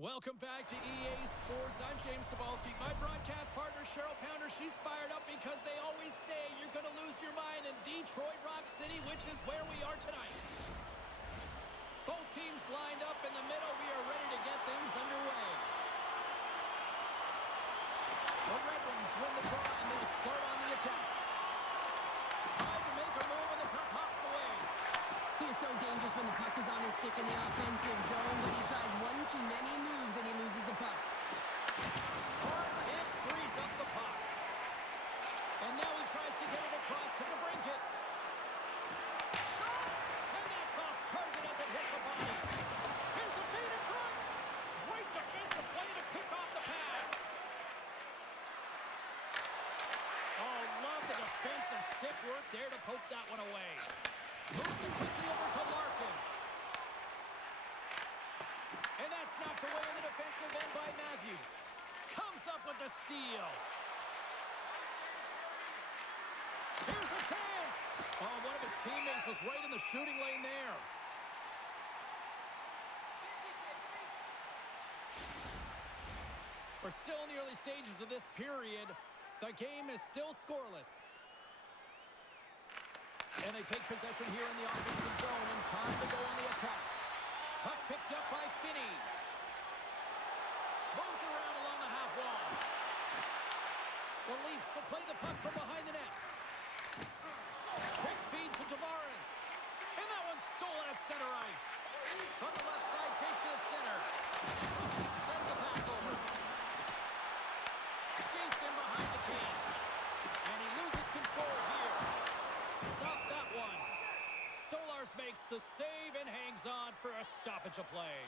Welcome back to EA Sports. I'm James Cebulski. My broadcast partner, Cheryl Pounder, she's fired up because they always say you're going to lose your mind in Detroit Rock City, which is where we are tonight. Both teams lined up in the middle. We are ready to get things underway. The Red Wings win the draw, and they'll start on the attack. Tried to make a move, and the puck hops away. He is so dangerous when the puck is on his stick in the offensive zone, but he tries one too many moves and he loses the puck. Hard hit frees up the puck. And now he tries to get it across to the brinket. And that's off target as it hits a body. Here's a feed in front. Great defensive play to pick off the pass. Oh, love the defensive stick work there to poke that one away. Moves it quickly over to Larkin. And that's knocked away in the defensive end by Matthews. Comes up with the steal. Here's a chance. Oh, one of his teammates was right in the shooting lane there. We're still in the early stages of this period. The game is still scoreless. And they take possession here in the offensive zone, and time to go on the attack. Puck picked up by Finney. Moves around along the half wall. The Leafs will play the puck from behind the net. Quick feed to Tavares. And that one's stolen at center ice. From the left side, takes it at center. Sends the pass over. Skates in behind the cage. And he loses control here. Stop that one. Stolarz makes the save and hangs on for a stoppage of play.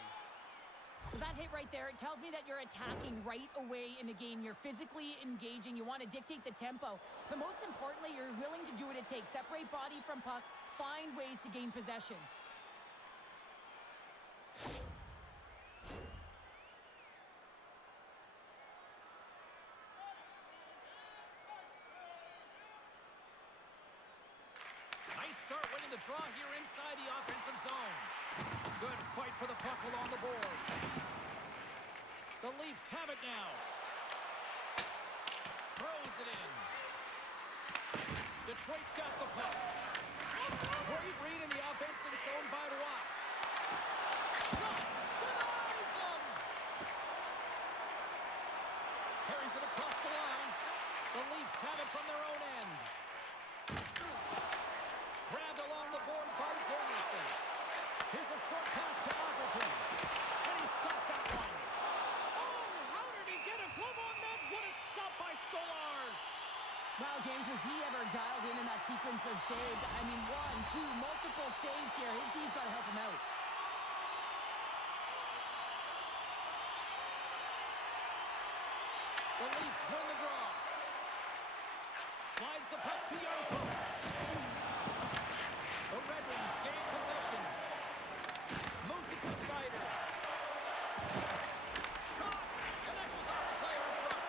Well, that hit right there, it tells me that you're attacking right away in the game. You're physically engaging. You want to dictate the tempo. But most importantly, you're willing to do what it takes. Separate body from puck. Find ways to gain possession. Nice start winning the draw here inside the offensive zone. Good fight for the puck along the boards. The Leafs have it now. Throws it in. Detroit's got the puck. Great read in the offensive zone by Roy. Shot! Denies him! Carries it across the line. The Leafs have it from their own end. Grabbed along the boards by Danielson. Here's a short pass to Appleton. And he's got that one. Oh, how did he get a glove on that? What a stop by Stolarz. Wow, James, was he ever dialed in that sequence of saves? I mean, one, two, multiple saves here. His D's got to help him out. The Leafs win the draw. Slides the puck to Yarncroke. The Red Wings gain possession. Moves it to Sider. Shot! And that goes off the player in front.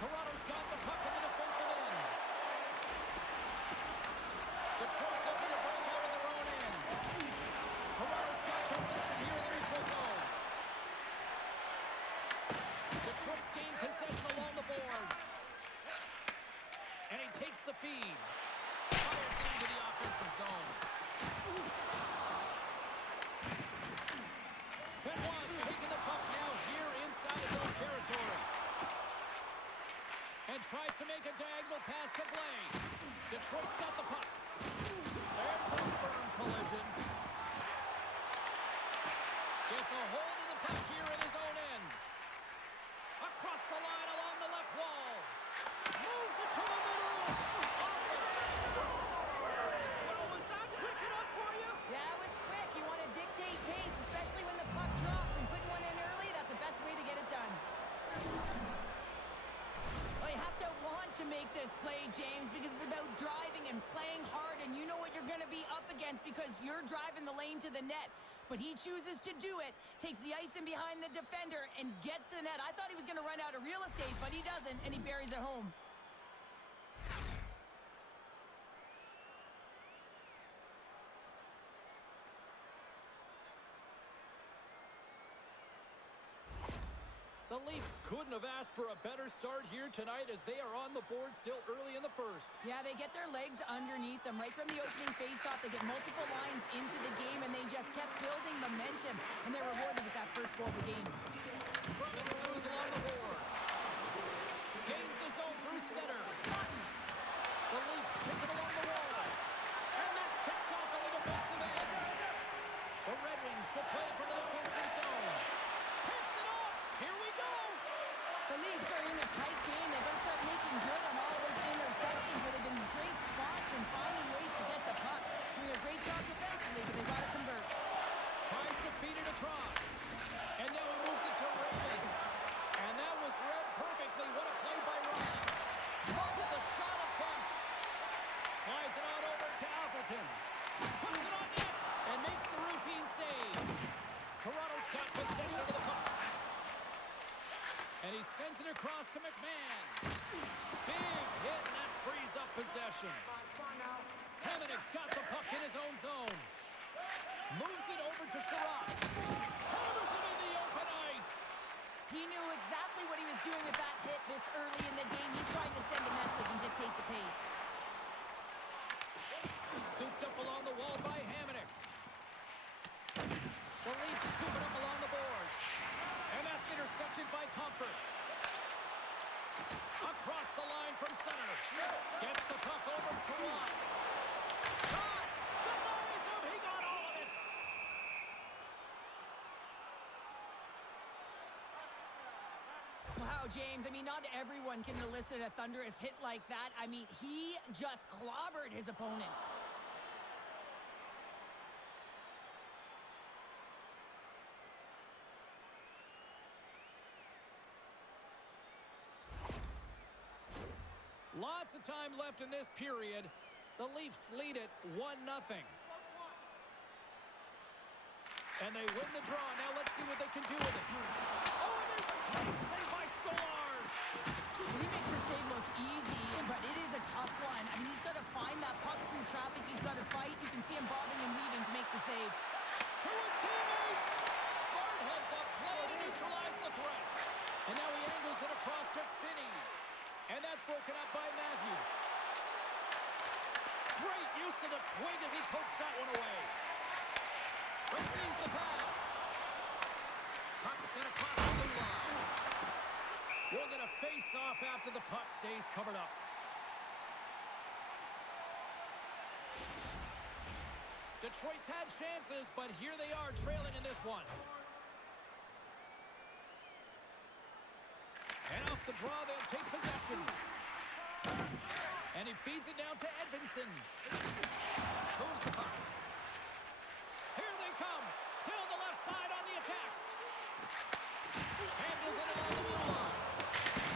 Toronto's got the puck in the defensive end. Detroit's looking to break out of their own end. Toronto's got possession here in the neutral zone. Detroit's gained possession along the boards. And he takes the feed. Fires it into the offensive zone. Benoit's taking the puck now here inside his own territory. And tries to make a diagonal pass to Blais. Detroit's got the puck. There's a firm collision. Gets a hold of the puck here in his own end. Across the line along the left wall. Moves it to the middle. Scores! Well, was that quick enough for you? Yeah, it was quick. You want to dictate pace, especially when the puck drops, and putting one in early, that's the best way to get it done. Well, you have to want to make this play, James, because it's about driving and playing hard, and you know what you're going to be up against because you're driving the lane to the net. But he chooses to do it, takes the ice in behind the defender, and gets to the net. I thought he was going to run out of real estate, but he doesn't, and he buries it home. The Leafs couldn't have asked for a better start here tonight as they are on the board still early in the first. Yeah, they get their legs underneath them right from the opening faceoff. They get multiple lines into the game, and they just kept building momentum, and they're rewarded with that first goal of the game. Scrum ensues along the boards. Gains the zone through center. The Leafs take it along the wall. And that's picked off on the defensive end. The Red Wings will play from the defensive zone. Picks it off. Here we go. The Leafs are in a tight game. They've got to start making good on all those interceptions where they've been in great spots and finding ways to get the puck. Doing a great job defensively, but they've got to convert. Tries to feed it across. And now he moves it to Raymond. And that was read perfectly. What a play by Ryan. Loves the shot attempt. Slides it on over to Appleton. Puts it on net and makes the routine save. Toronto's got possession of the puck. And he sends it across to McMahon. Big hit, and that frees up possession. Hamannik's got the puck in his own zone. Moves it over to Sherrod. Hammers it in the open ice. He knew exactly what he was doing with that hit this early in the game. He's trying to send a message and dictate the pace. Scooped up along the wall by Hamannik. The Leafs scoop it up along the boards. And that's intercepted by Comfort. Across the line from center. Gets the puck over to Watt. Shot! Denies him! He got all of it! Wow, James, I mean, not everyone can elicit a thunderous hit like that. I mean, he just clobbered his opponent. Lots of time left in this period. The Leafs lead it 1-0. And they win the draw. Now let's see what they can do with it. Oh, and there's a great save by Stolarz. Well, he makes the save look easy, but it is a tough one. I mean, he's got to find that puck through traffic. He's got to fight. You can see him bobbing and weaving to make the save. To his teammate. Slurd heads up, play to neutralize the threat. And now he angles it across to Finney. And that's broken up by Matthews. Great use of the twig as he pokes that one away. Receives the pass. Puck sent across the blue line. We'll get a face-off after the puck stays covered up. Detroit's had chances, but here they are trailing in this one. And off the draw, they'll take possession. And he feeds it down to Edvinsson. Moves the puck. Here they come. Down the left side on the attack. Handles it along the blue line.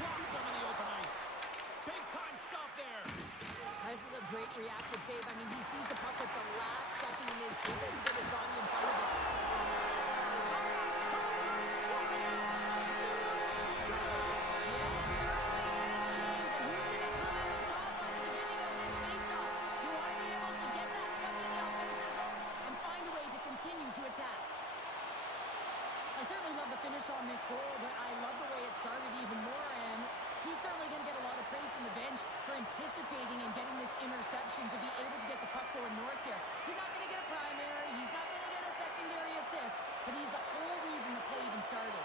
Dropped him in the open ice. Big time stop there. This is a great reactive save. I mean, he sees the puck at the last second and is able to get his body in front of it. On this goal, but I love the way it started even more, and he's certainly going to get a lot of praise from the bench for anticipating and getting this interception to be able to get the puck going north here. He's not going to get a primary, he's not going to get a secondary assist, but he's the whole reason the play even started.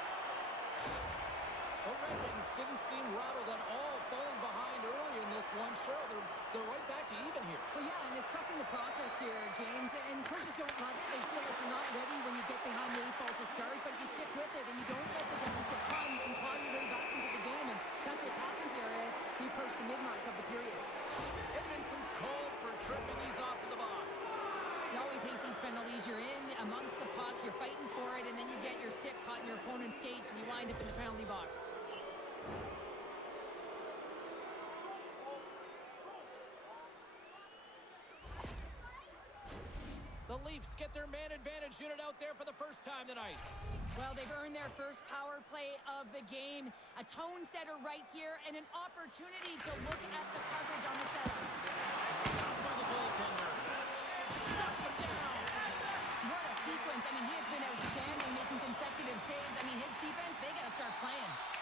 The Red Wings didn't seem rattled at all, falling behind early in this one. Sure, they're right back to even here. Well, yeah, and it's trusting the process here, James, and coaches don't love it. They feel like you're not ready when you get behind the 8 ball to start, but you stick with it and you don't let the deficit come. You can claw your way back into the game, and that's what's happened here as we approach the mid-mark of the period. Edmondson's called for tripping. He's off to the box. You always hate these penalties. You're in amongst the puck, you're fighting for it, and then you get your stick caught in your opponent's skates, and you wind up in the penalty box. The Leafs get their man advantage unit out there for the first time tonight. Well, they've earned their first power play of the game. A tone setter right here and an opportunity to look at the coverage on the setup. Stopped by the goaltender. Shuts him down. What a sequence. I mean, he has been outstanding making consecutive saves. I mean, his defense, they got to start playing.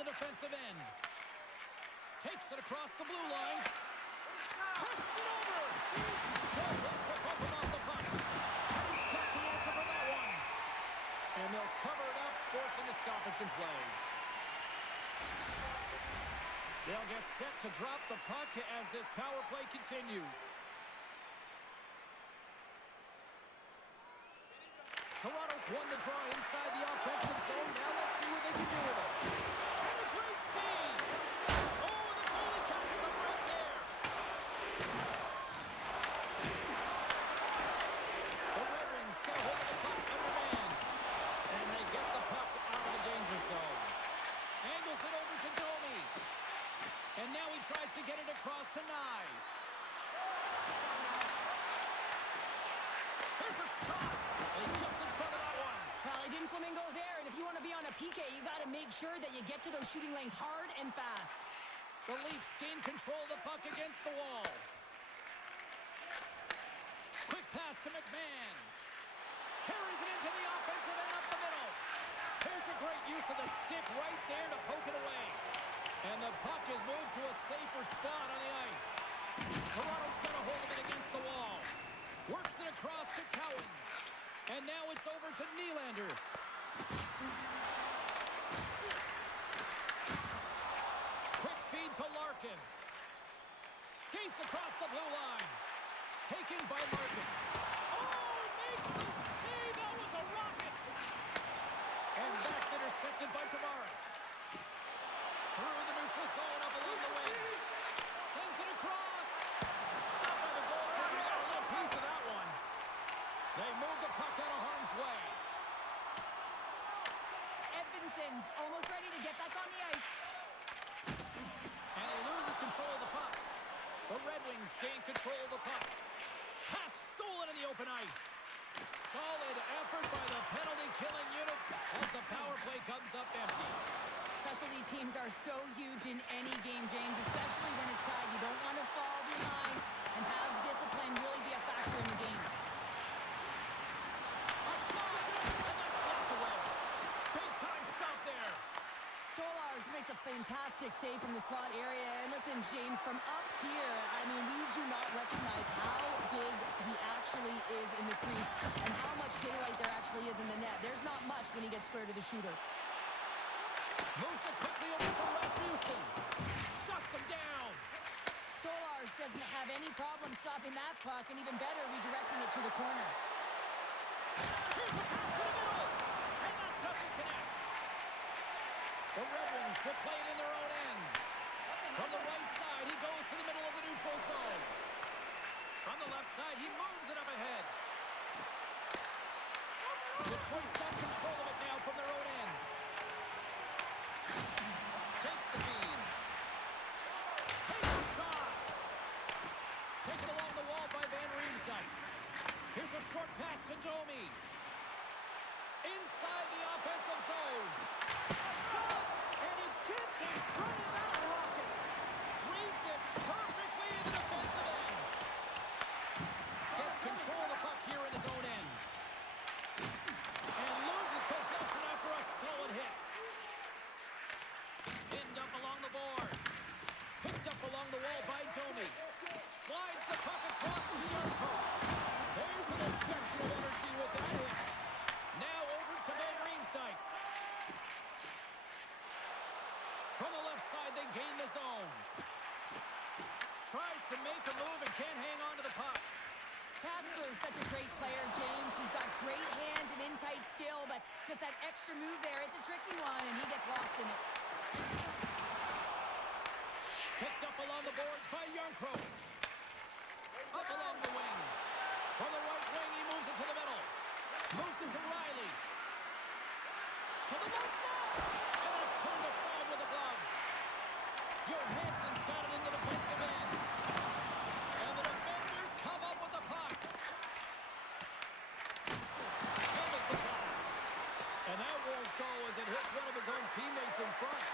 the defensive end. Takes it across the blue line. Passes it over. Good hit to bump him off the puck. And he's got the answer for that one. And they'll cover it up, forcing a stoppage in play. They'll get set to drop the puck as this power play continues. Toronto's won the draw inside the offensive zone. Now let's see what they can do with it. And a great save. Oh, the goalie catches up right there. The Red Wings get a hold of the puck underhand. And they get the puck out of the danger zone. Angles it over to Domi. And now he tries to get it across to Nyes. Here's a shot. And he gets in front of that one. Well, he didn't flamingo there, and if you want to be on a PK, you got to make sure that you get to those shooting lanes hard and fast. The Leafs gain control of the puck against the wall. Quick pass to McMahon. Carries it into the offensive end up the middle. Here's a great use of the stick right there to poke it away. And the puck is moved to a safer spot on the ice. Toronto's got a hold of it against the wall. Works it across to Cowan. And now it's over to Nylander. Quick feed to Larkin. Skates across the blue line. Taken by Larkin. Oh, makes the save. That was a rocket. And that's intercepted by Tavares. Through the neutral zone up along the wing. Sends it across. Stopped by the goalkeeper. Got a little piece of that one. They move the puck out of harm's way. Edvinson's almost ready to get back on the ice. And he loses control of the puck. The Red Wings gain control of the puck. Pass stolen in the open ice. Solid effort by the penalty-killing unit as the power play comes up empty. Specialty teams are so huge in any game, James, especially when it's tied. You don't want to fall behind and have discipline really be a factor in the game. A shot, and that's blocked away. Big time stop there. Stolarz makes a fantastic save from the slot area. And listen, James, from up here, I mean, we do not recognize how big he actually is in the crease and how much daylight there actually is in the net. There's not much when he gets square to the shooter. Moves it quickly over to Rasmussen. Shuts him down. Stolarz doesn't have any problem stopping that puck, and even better, redirecting it to the corner. Here's a pass to the middle. And that doesn't connect. The Red Wings will play it in their own end. From the right side, he goes to the middle of the neutral zone. From the left side, he moves it up ahead. Detroit's got control of it now from their own end. Takes the feed. Takes a shot. Taken along the wall by Van Riemsdyk. Here's a short pass to Domi. Inside the offensive zone. Shot! And he gets in front of that rocket. Reads it perfectly in the defensive end. Gets control of the puck here in his own end. And loses possession after a solid hit. Pinned up along the boards. Picked up along the wall by Domi. Slides the puck across to Yarncroke. There's an injection of energy with that hit. Now over to Van Riemsdyk. From the left side, they gain the zone. Tries to make a move and can't hang on to the puck. Casper is such a great player, James. He's got great hands and in-tight skill, but just that extra move there, it's a tricky one, and he gets lost in it. Picked up along the boards by Yarncroke. Up along the wing. From the right wing, he moves it to the middle. Moves it to Riley. To the left side. And that's turned aside with a glove. Johansson's got it in the defensive end. And the defenders come up with the puck. Handles the pass. And that won't go as it hits one of his own teammates in front.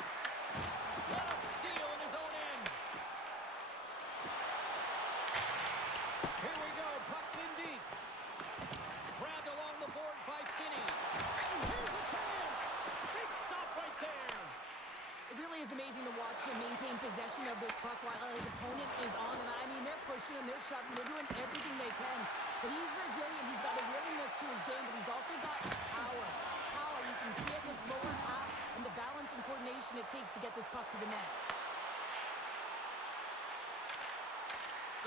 What a steal in his own end. Here we go. Puck's in deep. Grabbed along the board by Finney. Here's a chance. Big stop right there. It possession of this puck while his opponent is on them. I mean, they're pushing him, they're shoving, they're doing everything they can. But he's resilient. He's got a willingness to his game, but he's also got power. Power, you can see it in his lower half and the balance and coordination it takes to get this puck to the net.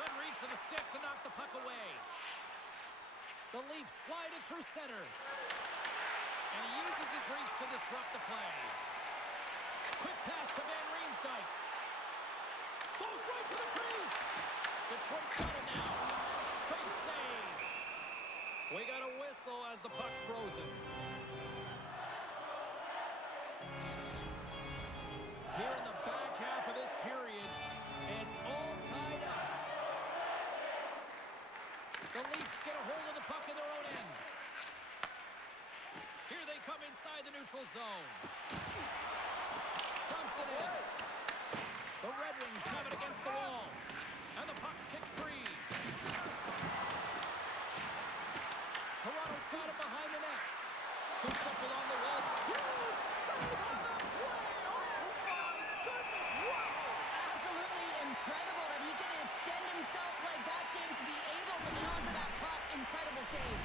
Good reach for the stick to knock the puck away. The Leafs slide it through center. And he uses his reach to disrupt the play. Quick pass to Van Riemsdyk. Goes right to the crease. Detroit's got it now. Big save. We got a whistle as the puck's frozen. Here in the back half of this period, it's all tied up. The Leafs get a hold of the puck in their own end. Here they come inside the neutral zone. Dumps it in. The Red Wings have it against the wall. And the puck's kicked free. Toronto's got it behind the net. Scooped up along the wall. Huge save on the play. Oh, my goodness. Wow. Absolutely incredible that he can extend himself like that, James, to be able to get onto that puck. Incredible save.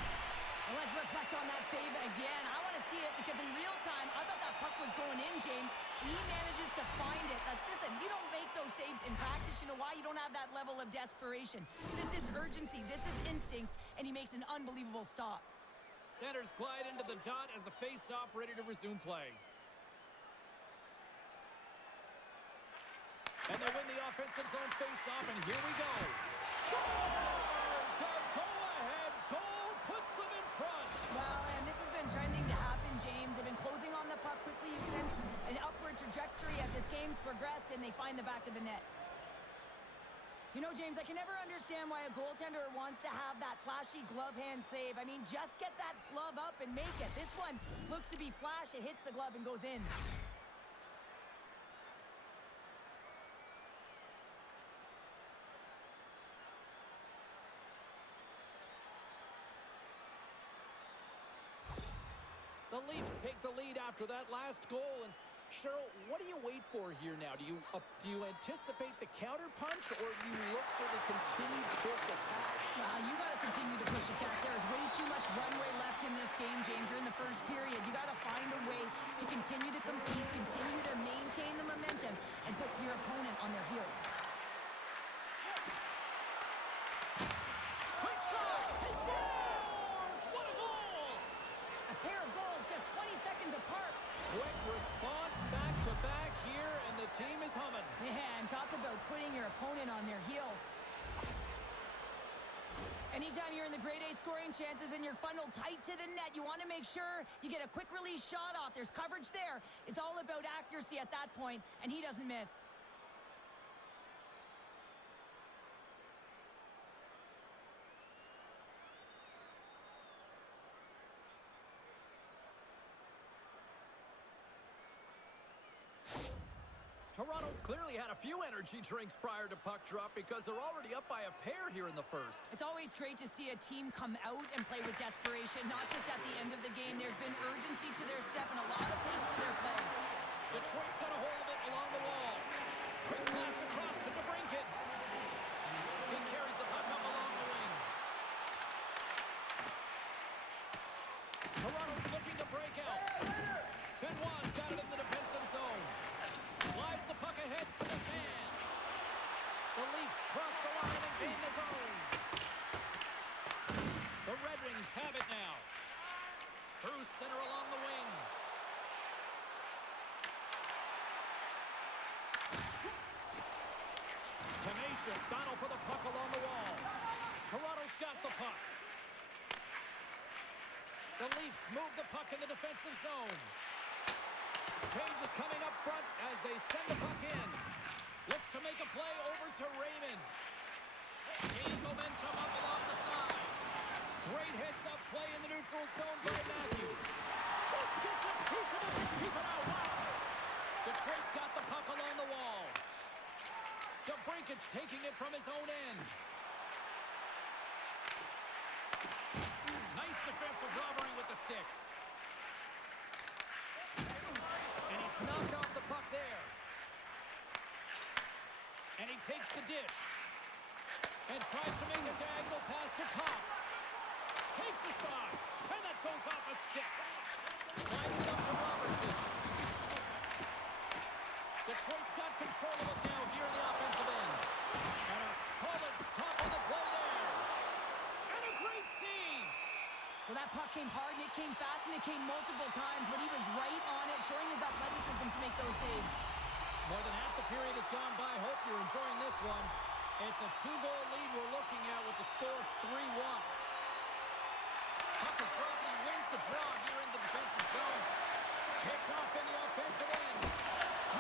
And let's reflect on that save again. I want to see it because in real time, I thought that puck was going in, James. He manages to find it. Listen, you don't make those saves in practice. You know why? You don't have that level of desperation. This is urgency. This is instincts. And he makes an unbelievable stop. Centers glide into the dot as the face-off ready to resume play. And they win the offensive zone face-off, and here we go. Scores! The go-ahead goal puts them in front. Well, and this has been trending to happen, James. They've been closing on the puck quickly. You sense an upward trajectory as this game's progressed, and they find the back of the net. You know, James, I can never understand why a goaltender wants to have that flashy glove hand save. I mean, just get that glove up and make it. This one looks to be flash. It hits the glove and goes in. The Leafs take the lead after that last goal. And Cheryl, what do you wait for here now? Do you anticipate the counter punch, or do you look for the continued push attack? You got to continue to push attack. There's way too much runway left in this game, James. You're in the first period. You got to find a way to continue to compete, continue to maintain the momentum, and put your opponent on their heels. Quick shot! He scores! What a goal! A pair of goals just 20 seconds apart. Quick response back-to-back here, and the team is humming. Yeah, and talk about putting your opponent on their heels. Anytime you're in the grade A scoring chances and you're funneled tight to the net, you want to make sure you get a quick release shot off. There's coverage there. It's all about accuracy at that point, and he doesn't miss. Toronto's clearly had a few energy drinks prior to puck drop because they're already up by a pair here in the first. It's always great to see a team come out and play with desperation, not just at the end of the game. There's been urgency to their step and a lot of pace to their play. Detroit's got a hold of it along the wall. Quick pass across to DeBrincat. He carries the puck up along the wing. Toronto's looking to break out. Benoit's got it in the defensive zone. Slides the puck ahead to the fan. The Leafs cross the line and gain the zone. The Red Wings have it now. Through center along the wing. Tenacious battle for the puck along the wall. Toronto's got the puck. The Leafs move the puck in the defensive zone. Change is coming up front as they send the puck in. Looks to make a play over to Raymond. Gaining momentum up along the side. Great heads-up play in the neutral zone by Matthews. Just gets a piece of it and keep it out. Wow! Detroit's got the puck along the wall. DeBrincat's taking it from his own end. Nice defensive robbery with the stick. And he's knocked off the puck there. And he takes the dish. And tries to make a diagonal pass to Cobb. Takes a shot. And that goes off a stick. Slides it up to Robertson. Detroit's got control of it now here in the offensive end. And a solid stop on the play there. And a great save. Well, that puck came hard, and it came fast, and it came multiple times, but he was right on it, showing his athleticism to make those saves. More than half the period has gone by. Hope you're enjoying this one. It's a 2-goal lead we're looking at with the score of 3-1. Puck is dropped, and he wins the draw here in the defensive zone. Picked off in the offensive end.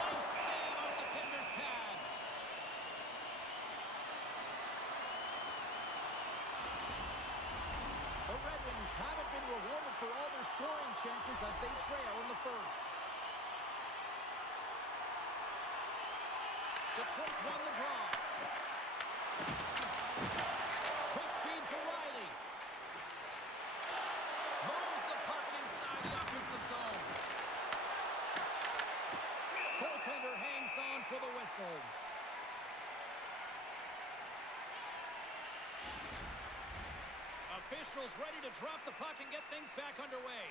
Nice save off the tender's pad. The Red Wings haven't been rewarded for all their scoring chances as they trail in the first. Detroit's won the draw. Quick feed to Riley. Moves the puck inside the offensive zone. Goaltender hangs on for the whistle. Officials ready to drop the puck and get things back underway.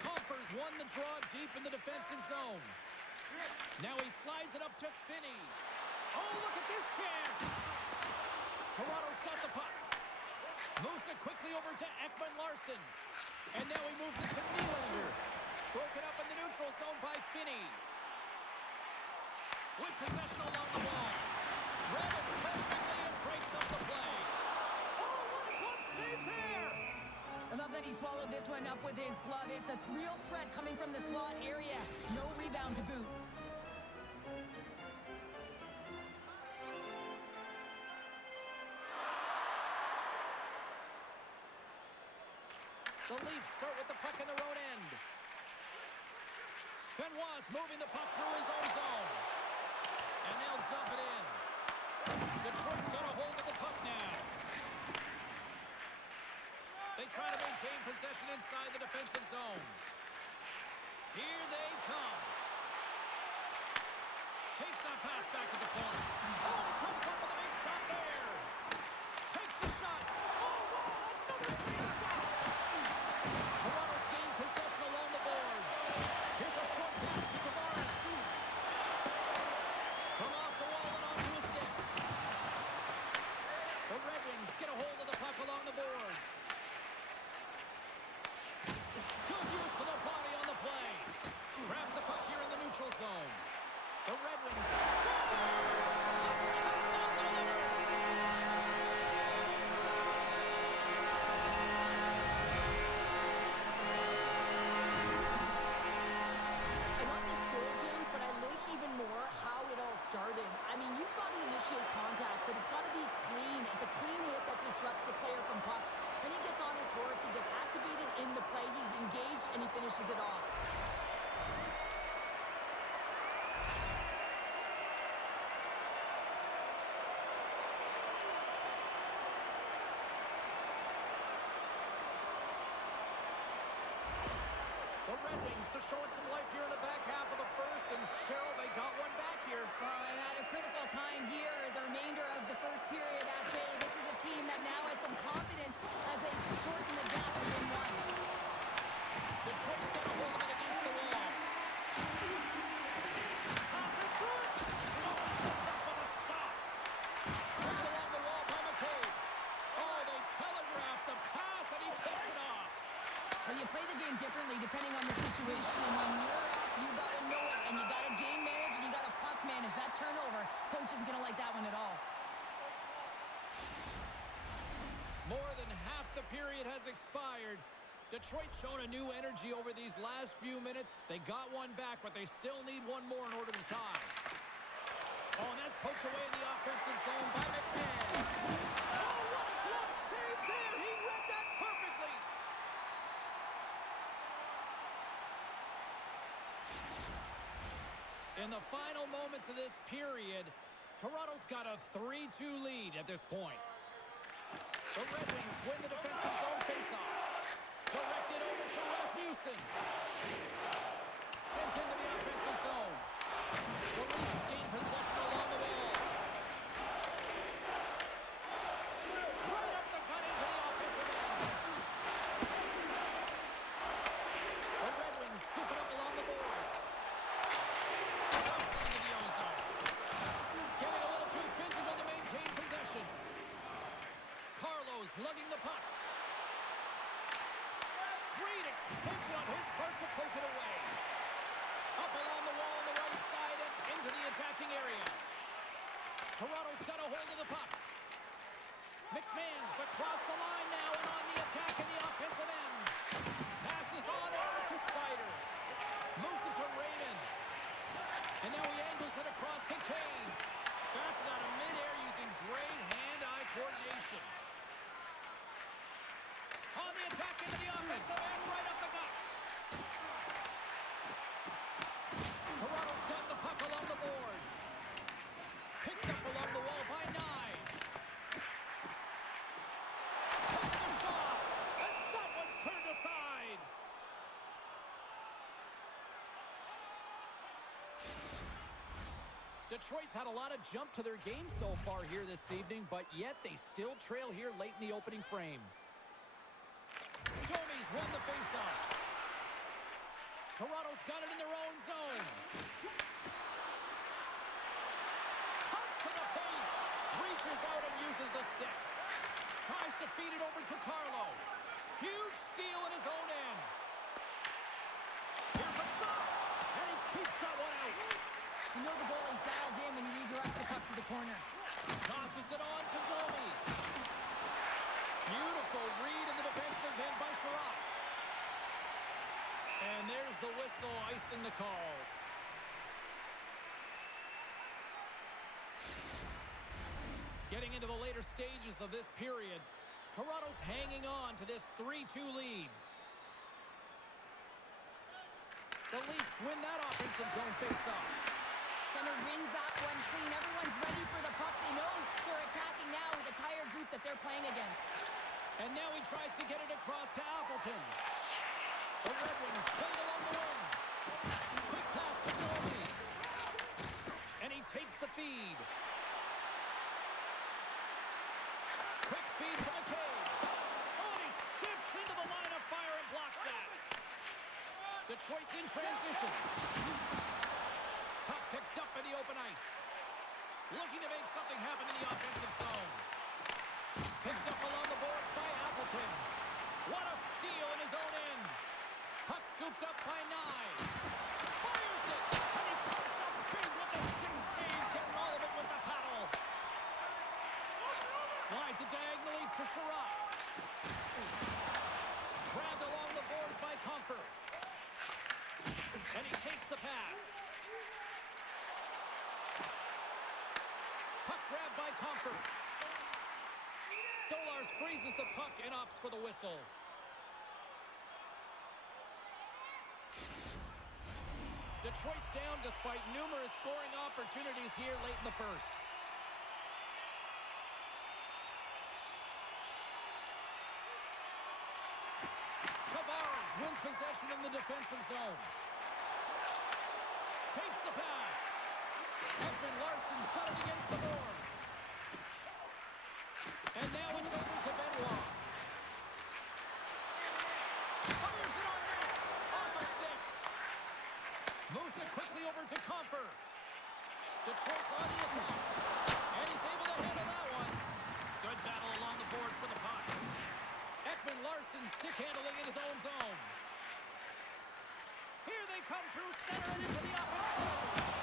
Compher's won the draw deep in the defensive zone. Now he slides it up to Finney. Oh, look at this chance! Toronto's got the puck. Moves it quickly over to Ekman-Larsson. And now he moves it to Nylander. Broken up in the neutral zone by Finney. With possession along the wall. Read it perfectly and breaks up the play. Oh, what a glove save there! I love that he swallowed this one up with his glove. It's a real threat coming from the slot area. No rebound to boot. The Leafs start with the puck in their own end. Benoit's moving the puck through his own zone. And they'll dump it in. Detroit's got a hold of the puck now. They try to maintain possession inside the defensive zone. Here they come. Takes that pass back to the corner. Oh, and he comes up with a big stop there. Takes a shot. Oh, wow, another great stop. Toronto's gained possession along the boards. Here's a short pass to Tavares. From off the wall and onto a stick. The Red Wings get a hold of the puck along the boards. Good use of the body on the play. Grabs the puck here in the neutral zone. The Red Wings scores! The countdown delivers! I love this goal, James, but I like even more how it all started. I mean, you've got to initiate contact, but it's got to be clean. It's a clean hit that disrupts the player from puck. Then he gets on his horse, he gets activated in the play, he's engaged, and he finishes it off. The Red Wings are showing some life here in the back half of the first, and Cheryl, they got one back here. Well, at a critical time here, the remainder of the first period at bay, this is a team that now has some confidence as they shorten the gap within one. Detroit's got a hold of it against the wall. Pass it to it! Oh, he comes up with a stop. Taken along the wall by McCabe. Oh, they telegraphed the pass, and he picks it off. Well, you play the game differently depending on the situation. When you're up, you got to know it, and you got to game manage, and you got to puck manage. That turnover, coach isn't going to like that one at all. More than half the period has expired. Detroit's shown a new energy over these last few minutes. They got one back, but they still need one more in order to tie. Oh, and that's poked away in the offensive zone by McMahon. Oh, what a glove save there! He read that perfectly! In the final moments of this period, Toronto's got a 3-2 lead at this point. The Red Wings win the defensive zone faceoff. Directed over to Rasmussen. Sent into the offensive zone. And now he angles it across to Kane. That's not a midair using great hand-eye coordination. On the attack into the offensive end, right up the gut. Toronto's got the puck along the boards. Picked up along the wall by Knies. Takes a shot, and that one's turned aside. Detroit's had a lot of jump to their game so far here this evening, but yet they still trail here late in the opening frame. Domi's won the faceoff. Toronto's got it in their own zone. Cuts to the paint. Reaches out and uses the stick. Tries to feed it over to Carlo. Huge steal in his own end. Here's a shot, and he keeps that one out. You know the goalie's dialed in when he redirects the puck to the corner. Tosses it on to Domi. Beautiful read in the defensive end by Sherratt. And there's the whistle icing the call. Getting into the later stages of this period, Toronto's hanging on to this 3-2 lead. The Leafs win that offensive zone faceoff. Center wins that one clean. Everyone's ready for the puck. They know they're attacking now with a tired group that they're playing against. And now he tries to get it across to Appleton. The Red Wings play it along the wing. Quick pass to Domi. And he takes the feed. Quick feed to McCabe. Oh, and he skips into the line of fire and blocks that. Detroit's in transition. Puck picked up in the open ice. Looking to make something happen in the offensive zone. Picked up along the boards by Appleton. What a steal in his own end. Puck scooped up by Knies. Fires it, and he comes up big with the stick save, getting all of it with the paddle. Slides it diagonally to Sherratt. Grabbed along the boards by Comfort. And he takes the pass. Puck grabbed by Comfort. Stolarz freezes the puck and opts for the whistle. Detroit's down despite numerous scoring opportunities here late in the first. Tavares wins possession in the defensive zone. Takes the pass. Edwin Larson's got it against the boards. And now it's over to Benoit. Fires it on net. Off a stick. Moves it quickly over to Comfort. Detroit's on the attack. And he's able to handle that one. Good battle along the boards for the puck. Ekman Larson stick handling in his own zone. Here they come through center and into the offensive zone.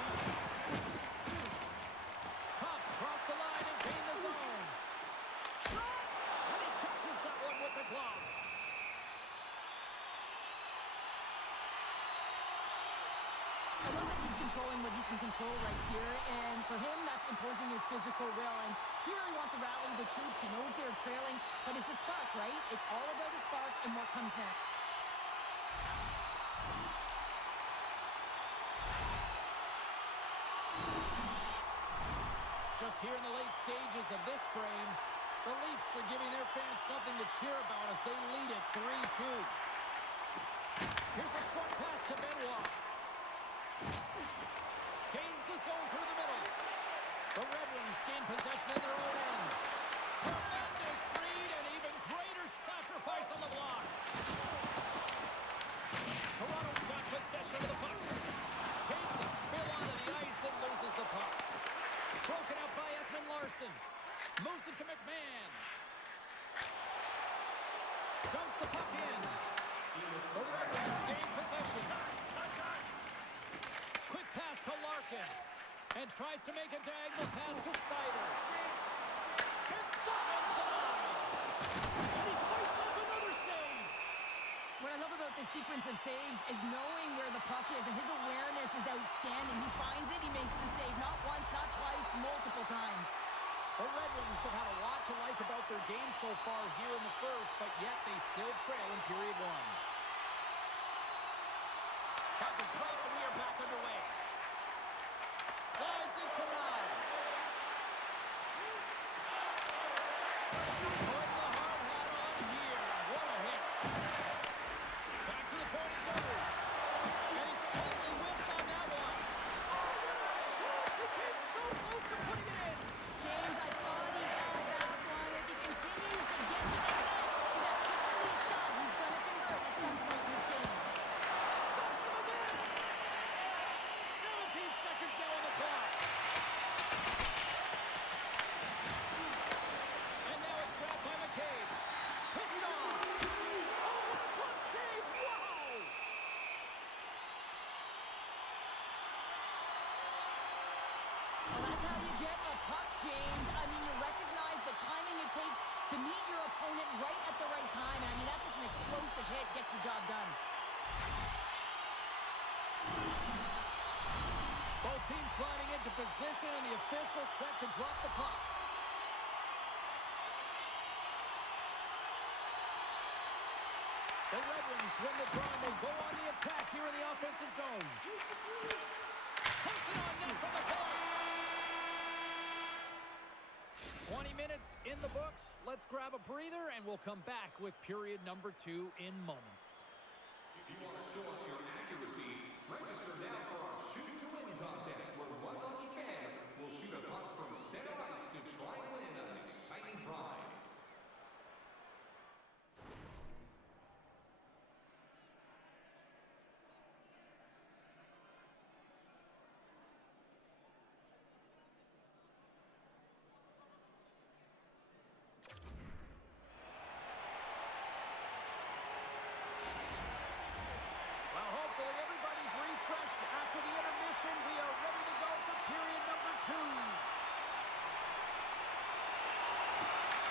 Cops cross the line and gain the zone. Shot! And he catches that one with the glove. I love that he's controlling what he can control right here, and for him, that's imposing his physical will, and he really wants to rally the troops. He knows they're trailing, but it's a spark, right? It's all about a spark and what comes next. Just here in the late stages of this frame, the Leafs are giving their fans something to cheer about as they lead it 3-2. Here's a short pass to Benoit. Gains the zone through the middle. The Red Wings gain possession in their own end. Tremendous read and even greater sacrifice on the block. Toronto's got possession of the puck. Takes a spill onto the ice and loses the puck. Broken up by Ekman Larson. Moves it to McMahon. Dumps the puck in. The Red Wings gain possession. Quick pass to Larkin. And tries to make a diagonal pass to Seider. And that one's denied. And he fights off another save. What I love about this sequence of saves is knowing where the puck is, and his awareness is outstanding. He finds it multiple times. The Red Wings have had a lot to like about their game so far here in the first, but yet they still trail in period one. Puck is dropped and we are back underway. Slides into Niles. Putting the hard hat on here. What a hit. Back to the point it goes. And he totally whiffs on that one. Oh, what a chance. He came so close to putting it in. James, I thought he had that one. If he continues to get to the net with that quick release shot, he's going to convert at some point in this game. Stuffs him again. 17 seconds now on the clock. And now it's grabbed by McCabe. Picked off. Oh, what a glove save. Wow. Well, that's how you get a puck, James. I mean, you recognize the timing it takes to meet your opponent right at the right time. And I mean, that's just an explosive hit. Gets the job done. Both teams gliding into position, and the official set to drop the puck. The Red Wings win the draw, and they go on the attack here in the offensive zone. Puts it on net from the point. 20 minutes in the books. Let's grab a breather, and we'll come back with period number 2 in moments. If you want to show us your accuracy, register now for our Shoot to Win contest, where one lucky fan will shoot a puck from center ice to try and win an exciting prize. Well, hopefully everybody's refreshed after the intermission. We are ready to go for period number 2.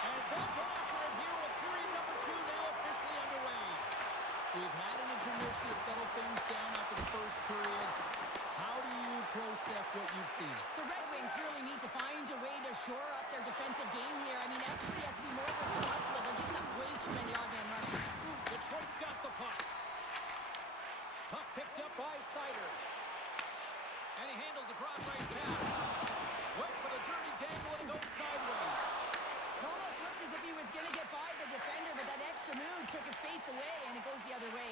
And they'll go after it here with period number 2 now officially underway. We've had an intermission to settle things down after the first period. How do you process what you've seen? The Red Wings really need to find a way to shore up their defensive game here. I mean, everybody has to be more responsible. They're giving up way too many odd-man rushes. Detroit's got the puck. Puck picked up by Sider. And he handles the cross-ice pass. Went for the dirty dangle and it goes sideways. It almost looked as if he was going to get by the defender, but that extra move took his face away, and it goes the other way.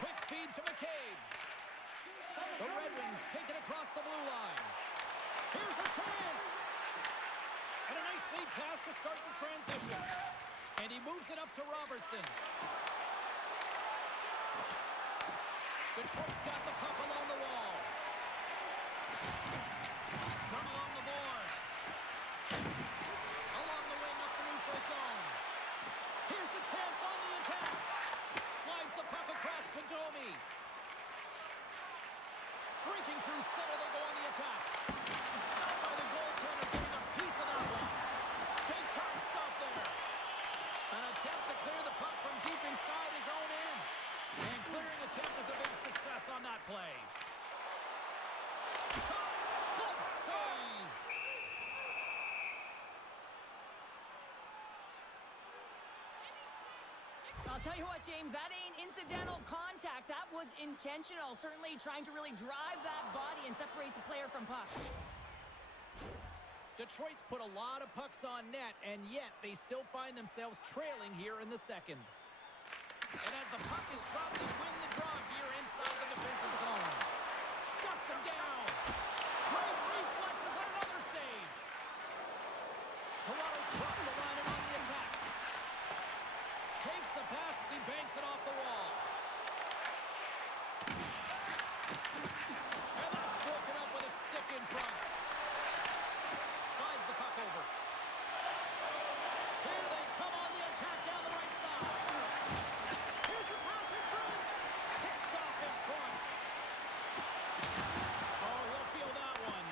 Quick feed to McCabe. The Red Wings take it across the blue line. Here's a chance. And a nice lead pass to start the transition. And he moves it up to Robertson. Detroit's got the puck along the wall. Scrum along the boards. Along the wing up the neutral zone. Here's a chance on the attack. Slides the puck across to Domi. Streaking through center, they go on the attack. Stopped by the goaltender, getting a piece of that one. Big time stop there. An attempt to clear the puck from deep inside his own end. And clearing attempt is a big success on that play. Shot! Good save! I'll tell you what, James, that ain't incidental contact. That was intentional. Certainly trying to really drive that body and separate the player from puck. Detroit's put a lot of pucks on net, and yet they still find themselves trailing here in the second. And as the puck is dropped, they win the draw here inside the defensive zone. Shuts him down. Great reflexes on another save. Toronto's crossed the line and on the attack. Takes the pass as he banks it off the wall. And that's broken up with a stick in front. Slides the puck over. Here they come on the attack down the right side. Here's a pass in front. Picked off in front. Oh, he'll feel that one.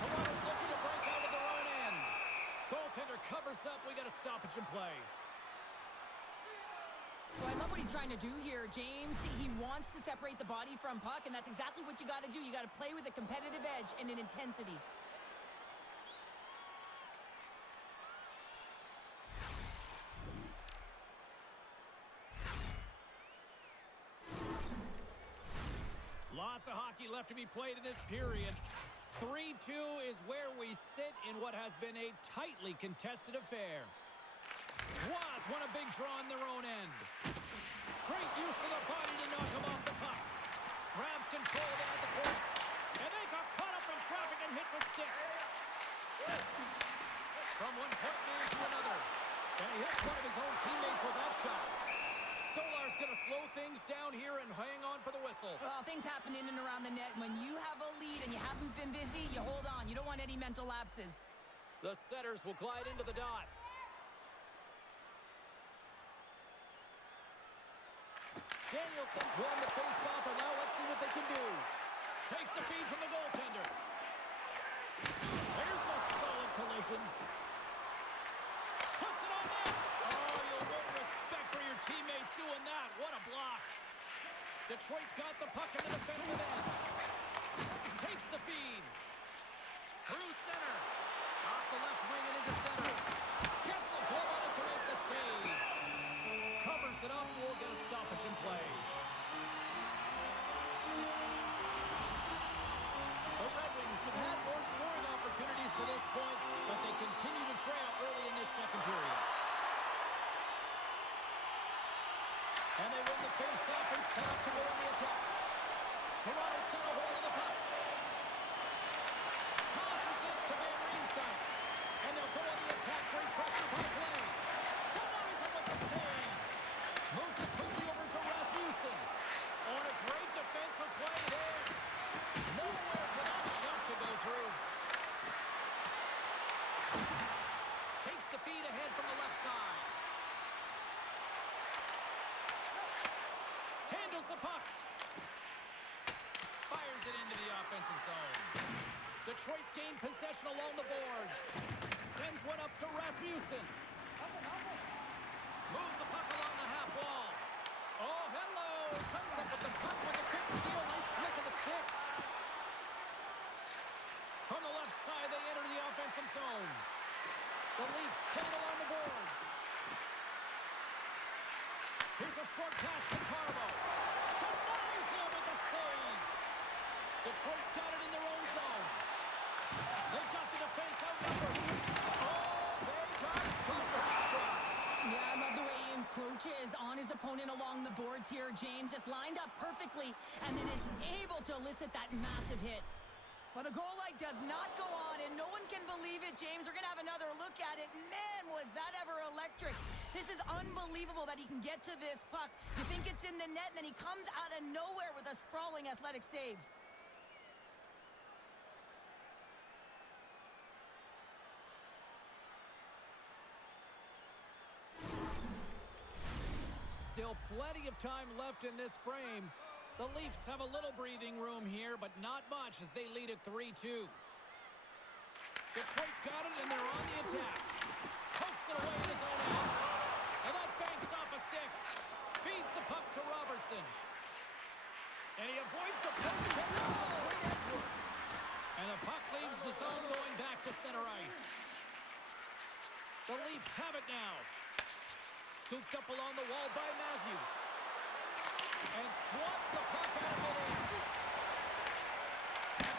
Toronto's looking to break out of their own end. Goaltender covers up. We got a stoppage in play. So I love what he's trying to do here, James. He wants to separate the body from puck, and that's exactly what you got to do. You got to play with a competitive edge and an intensity. Lots of hockey left to be played in this period. 3-2 is where we sit in what has been a tightly contested affair. Was won a big draw on their own end. Great use of the body to knock him off the puck. Grabs control of it at the point. And they got caught up in traffic and hits a stick. From one point man to another. And he hits one of his own teammates with that shot. Stolar's going to slow things down here and hang on for the whistle. Well, things happen in and around the net. When you have a lead and you haven't been busy, you hold on. You don't want any mental lapses. The setters will glide into the dot. Danielson's won the face-off, and now let's see what they can do. Takes the feed from the goaltender. There's a solid collision. Puts it on net. Oh, you'll win respect for your teammates doing that. What a block. Detroit's got the puck in the defensive end. Takes the feed. Through center. Off the left wing and into center. Gets a glove on it to make the save. Covers it up. We'll get a stoppage in play. The Red Wings have had more scoring opportunities to this point, but they continue to trail early in this second period. And they win the face-off and set up to go on the attack. Toronto's got a hold of the puck. Tosses it to Van Riemsdyk. And they'll go on the attack, great pressure by play. Denies him with the save. Moves it quickly over to Rasmussen. On a great defensive play there. Nowhere for that shot to go through. Takes the feed ahead from the left side. Handles the puck. Fires it into the offensive zone. Detroit's gained possession along the boards. Sends one up to Rasmussen. Moves the puck along the half wall. Oh, hello. Comes up with the puck with a quick steal. Nice flick of the stick. From the left side, they enter the offensive zone. The Leafs play it along the boards. Here's a short pass to Carlo. Denies him with the save. Detroit's got it in their own zone. They've got the defense outnumbered. Oh, they got thunderstruck. Yeah, I love the way he encroaches on his opponent along the boards here. James just lined up perfectly and then is able to elicit that massive hit. Well, the goal light does not go on, and no one can believe it, James. We're going to have another look at it. Man, was that ever electric. This is unbelievable that he can get to this puck. You think it's in the net, and then he comes out of nowhere with a sprawling athletic save. Still plenty of time left in this frame. The Leafs have a little breathing room here, but not much as they lead at 3-2. Detroit's got it, and they're on the attack. Pokes it away in his own end. And that banks off a stick. Feeds the puck to Robertson. And he avoids the puck. And the puck leaves the zone going back to center ice. The Leafs have it now. Scooped up along the wall by Matthews. And swats the puck out of midair.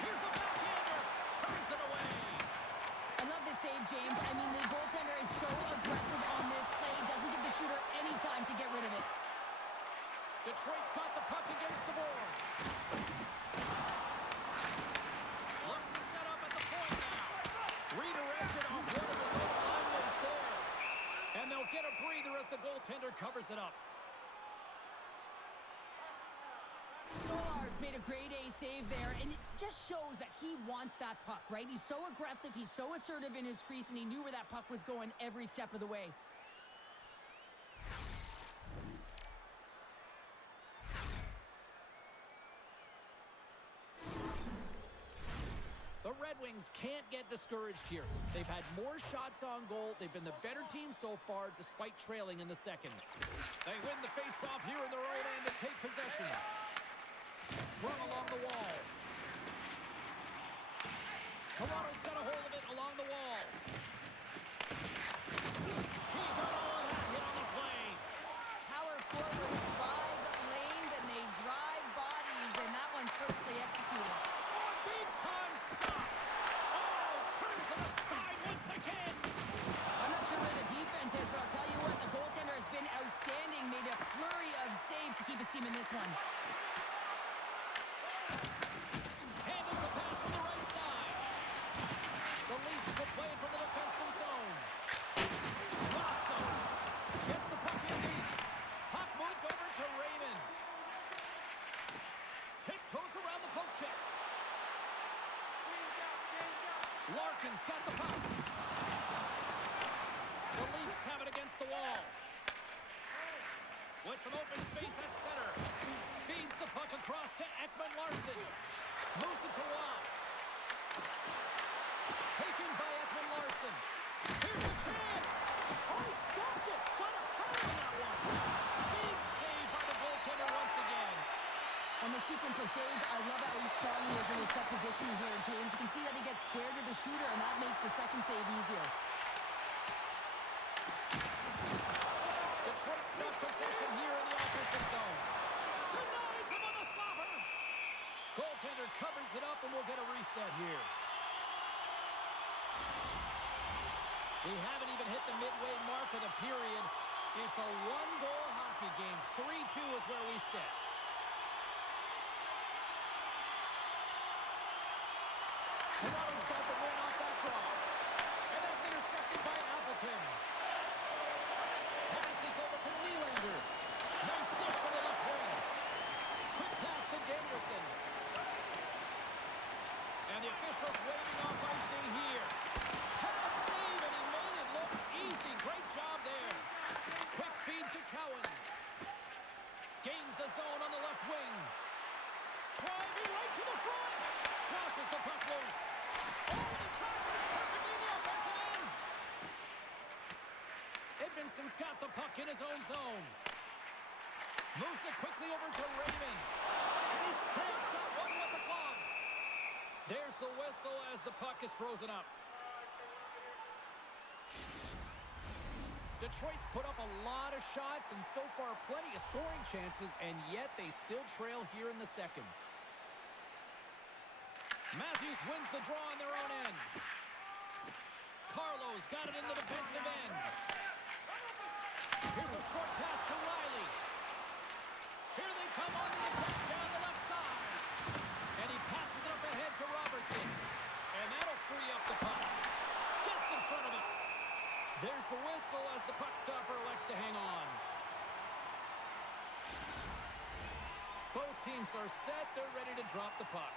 Here's a backhander. Turns it away. I love this save, James. I mean, the goaltender is so aggressive on this play. Doesn't give the shooter any time to get rid of it. Detroit's got the puck against the boards. Looks to set up at the point now. Redirected off one of his own linemates there. And they'll get a breather as the goaltender covers it up. Stolar's made a grade A save there, and it just shows that he wants that puck, right? He's so aggressive, he's so assertive in his crease, and he knew where that puck was going every step of the way. The Red Wings can't get discouraged here. They've had more shots on goal. They've been the better team so far, despite trailing in the second. They win the face-off here in their own end and take possession. Sprung along the wall. Toronto's got a hold of it along the wall. He got all of that hit on the play. Power forwards drive lanes and they drive bodies, and that one's perfectly executed. Big time stop. Oh, turns it aside once again. I'm not sure where the defense is, but I'll tell you what, the goaltender has been outstanding, made a flurry of saves to keep his team in this one. Handles the pass from the right side. The Leafs will play it from the defensive zone. Rocks him. Gets the puck in deep. Puck moved over to Raymond. Tiptoes around the poke check. Larkin's got the puck. The Leafs have it against the wall. With some open space at center. Feeds the puck across to Ekman Larsson. Moves it to Rob. Taken by Ekman Larsson. Here's a chance. Oh, he stopped it. Got a hurt on that one. Big save by the goaltender once again. On the sequence of saves, I love how strong he is in his set positioning here, James. You can see that he gets square to the shooter, and that makes the second save easier. Detroit's got possession here in the offensive zone. Denies him on the slapper. Goaltender covers it up, and we'll get a reset here. We haven't even hit the midway mark of the period. It's a one-goal hockey game. 3-2 is where we sit. Toronto's got the win off that draw. And that's intercepted by Appleton. Passes over to Nylander. Nice dish from the left wing. Quick pass to Danielson. And the officials waving off icing here. Pad save, and he made it look easy. Great job there. Quick feed to Cowan. Gains the zone on the left wing. Driving right to the front. Crosses the puck loose. Oh, and he tracks it perfectly in the offensive end. Edmondson's got the puck in his own zone. Moves it quickly over to Raymond. And he stamps that one with the glove. There's the whistle as the puck is frozen up. Detroit's put up a lot of shots and so far plenty of scoring chances, and yet they still trail here in the second. Matthews wins the draw on their own end. Carlo's got it in the defensive end. Here's a short pass to Riley. Here they come on the attack down the left side. And he passes it up ahead to Robertson. And that'll free up the puck. Gets in front of it. There's the whistle as the puck stopper elects to hang on. Both teams are set. They're ready to drop the puck.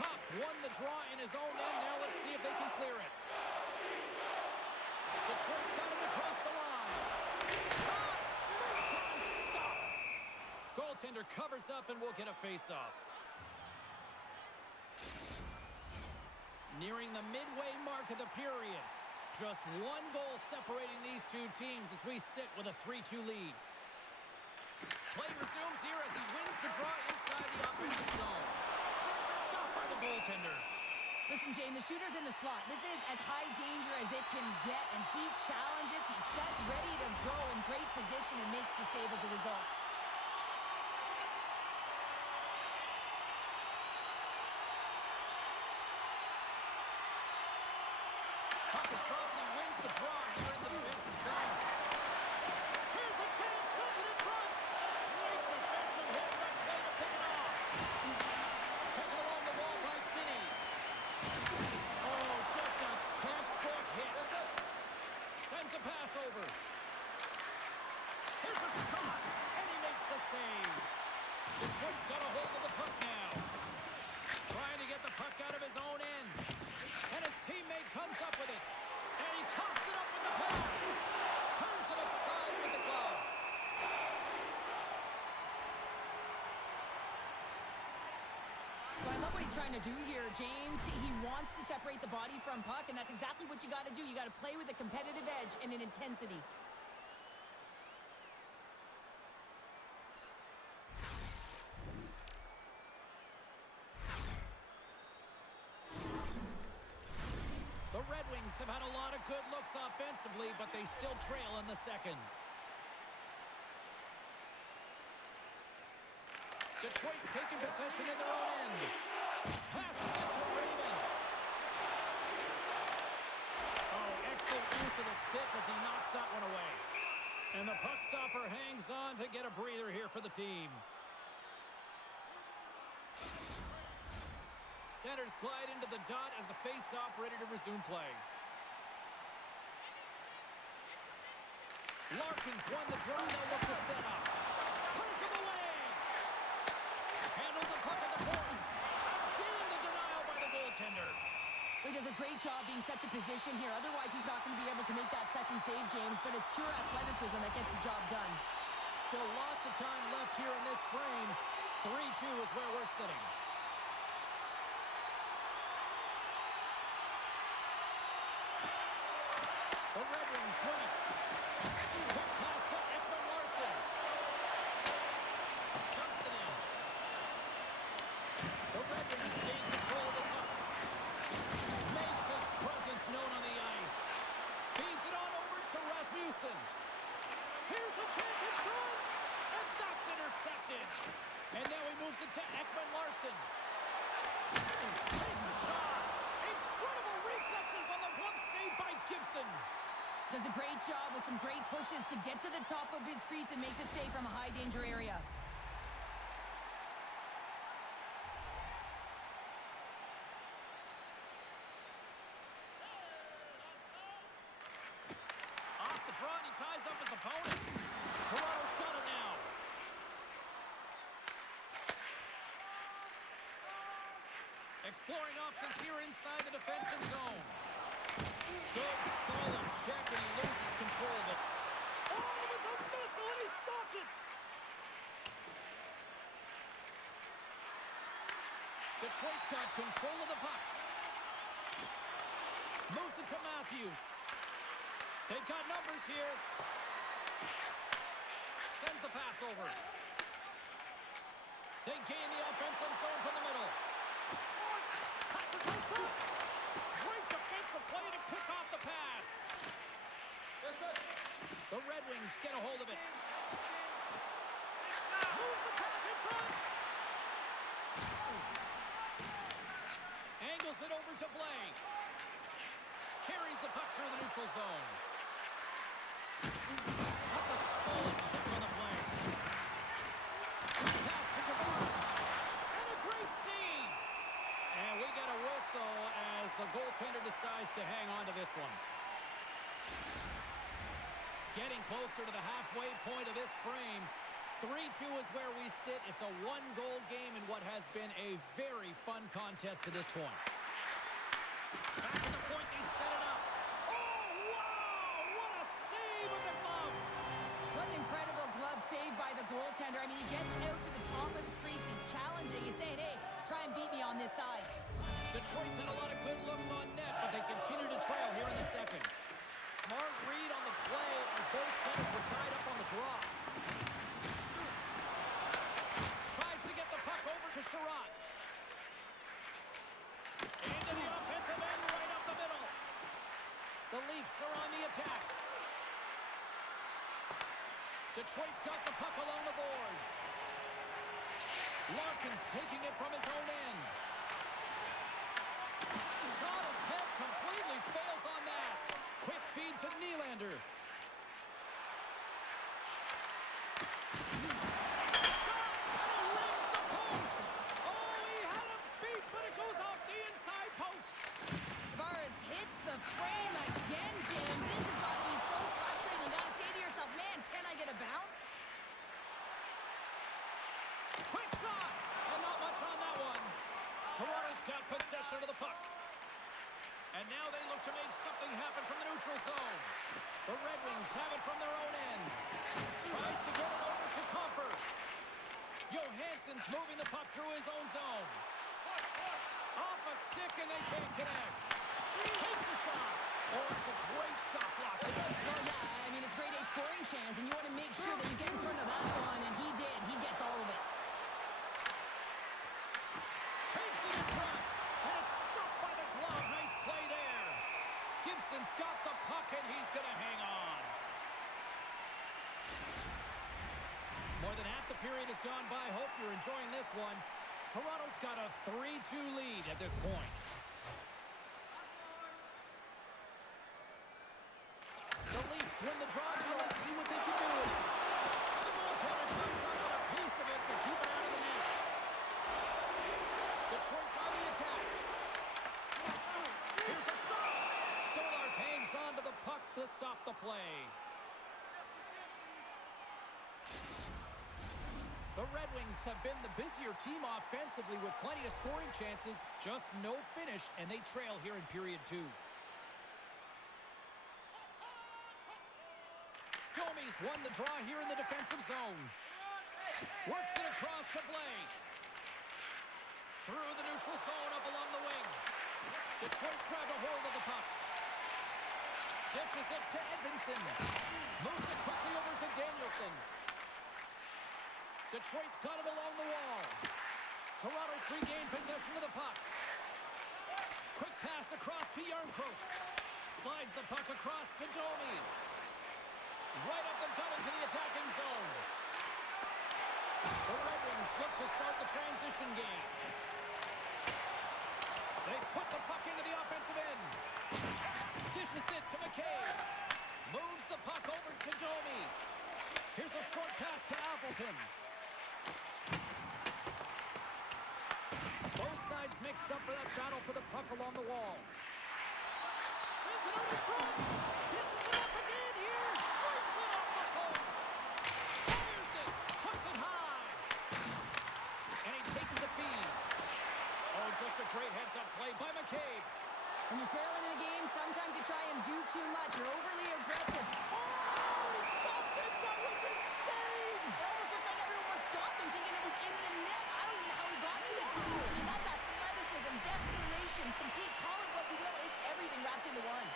Cops won the draw in his own end. Now let's see if they can clear it. Detroit's got him across the line. Shot! Big time stop! Goaltender covers up and we'll get a face-off. Nearing the midway mark of the period. Just one goal separating these two teams as we sit with a 3-2 lead. Play resumes here as he wins the draw inside the offensive zone. Stopped by the goaltender. Listen, Jane, the shooter's in the slot. This is as high danger as it can get, and he challenges. He's set, ready to go in great position, and makes the save as a result. Puck is dropped and he wins the draw here in the defensive zone. Here's a chance, sends it in front. Great defensive hits on play to pick it off. Taken along the wall by Finney. Oh, just a textbook hit. Sends a pass over. Here's a shot, and he makes the save. Detroit's got a hold of the puck now. Trying to get the puck out of his own end. And his teammate comes up with it. And he coughs it up with the pass. Turns it aside with the glove. love what he's trying to do here, James. He wants to separate the body from puck, and that's exactly what you got to do. You got to play with a competitive edge and an intensity. The Red Wings have had a lot of good looks offensively, but they still trail in the second. Detroit's taking possession in their own end. Passes it to Raymond. Oh, excellent use of the stick as he knocks that one away. And the puck stopper hangs on to get a breather here for the team. Centers glide into the dot as the face-off ready to resume play. Larkins won the draw. They'll look to set up. Punts him away. Handles the puck at the point. Again, the denial by the goaltender. He does a great job being set to position here. Otherwise, he's not going to be able to make that second save, James. But it's pure athleticism that gets the job done. Still lots of time left here in this frame. 3-2 is where we're sitting. The Red Wings win it. Quick pass to Ekman Larsson. Dumps it in. The Red Wings gain control of the puck. Makes his presence known on the ice. Feeds it on over to Rasmussen. Here's a chance in front. And that's intercepted. And now he moves it to Ekman Larsson. Takes a shot. Incredible reflexes on the glove save by Gibson. Does a great job with some great pushes to get to the top of his crease and make the save from a high-danger area. Off the draw, and he ties up his opponent. Toronto's got it now. Exploring options here inside the defensive zone. Good, solid check, and he loses control of it. Oh, it was a missile, and he stopped it. Detroit's got control of the puck. Moves it to Matthews. They've got numbers here. Sends the pass over. They gain the offensive zone from the middle. Passes in front. Great defensive play to pick off the pass. The Red Wings get a hold of it. Moves the pass in front. Angles it over to Blake. Carries the puck through the neutral zone. That's a solid check on the play. Pass to Tavares. And a great save. And we get a whistle as the goaltender decides to hang on to this one. Getting closer to the halfway point of this frame. 3-2 is where we sit. It's a one-goal game in what has been a very fun contest to this point. Back to the point, they set it up. Oh, wow! What a save with the glove! What an incredible glove save by the goaltender. I mean, he gets out to the top of his crease. He's challenging. He's saying, hey, try and beat me on this side. Detroit's had a lot of good looks on net, but they continue to trail here in the second. Smart read on the play as both centers were tied up on the draw. Tries to get the puck over to Sherratt. Into the offensive end, right up the middle. The Leafs are on the attack. Detroit's got the puck along the boards. Larkins taking it from his own end. Shot attempt completely fails on that. Quick feed to Nylander. Shot, and he rings the post. Oh, he had him beat, but it goes off the inside post. Tavares hits the frame again, James. This has got to be so frustrating. You got to say to yourself, man, can I get a bounce? Quick shot, and not much on that one. Toronto's got possession of the puck. And now they look to make something happen from the neutral zone. The Red Wings have it from their own end. Tries to get it over to Comfort. Johansson's moving the puck through his own zone. Off a stick, and they can't connect. Takes a shot. Oh, it's a great shot block there. Well, yeah, I mean, it's grade A scoring chance, and you want to make sure that you get in front of that one, and he did. He gets all of it. Takes it in front, and it's stopped by the glove. Nice play there. Gibson's got the puck, and he's going to hang on. More than half the period has gone by. Hope you're enjoying this one. Toronto's got a 3-2 lead at this point. The Leafs win the draw. Now let's see what they can do. And the goaltender comes up with a piece of it to keep it out of the net. Detroit's on the attack. Here's a shot. Stolarz hangs on to the puck to stop the play. The Red Wings have been the busier team offensively with plenty of scoring chances, just no finish, and they trail here in period 2. Domi's won the draw here in the defensive zone. Works it across to Blake. Through the neutral zone up along the wing. Detroit's grabbed a hold of the puck. Dishes it to Edvinsson. Moves it quickly over to Danielson. Detroit's got him along the wall. Toronto's regained possession of the puck. Quick pass across to Yarncroke. Slides the puck across to Domi. Right up the gut into the attacking zone. The Red Wings look to start the transition game. They put the puck into the offensive end. Dishes it to McCabe. Moves the puck over to Domi. Here's a short pass to Appleton. Both sides mixed up for that battle for the puck along the wall. Sends it over front. Dishes it up again here. Brings it off the post. Fires it. Puts it high. And he takes the feed. Oh, just a great heads-up play by McCabe. When you're trailing in a game, sometimes you try and do too much. You're overly aggressive. Oh, he stopped it. That was insane. It almost looked like everyone was stopping, thinking it was in the net. I don't even know how he got to it. I mean, that's athleticism, desperation, compete, call it what you will. It's everything wrapped into one.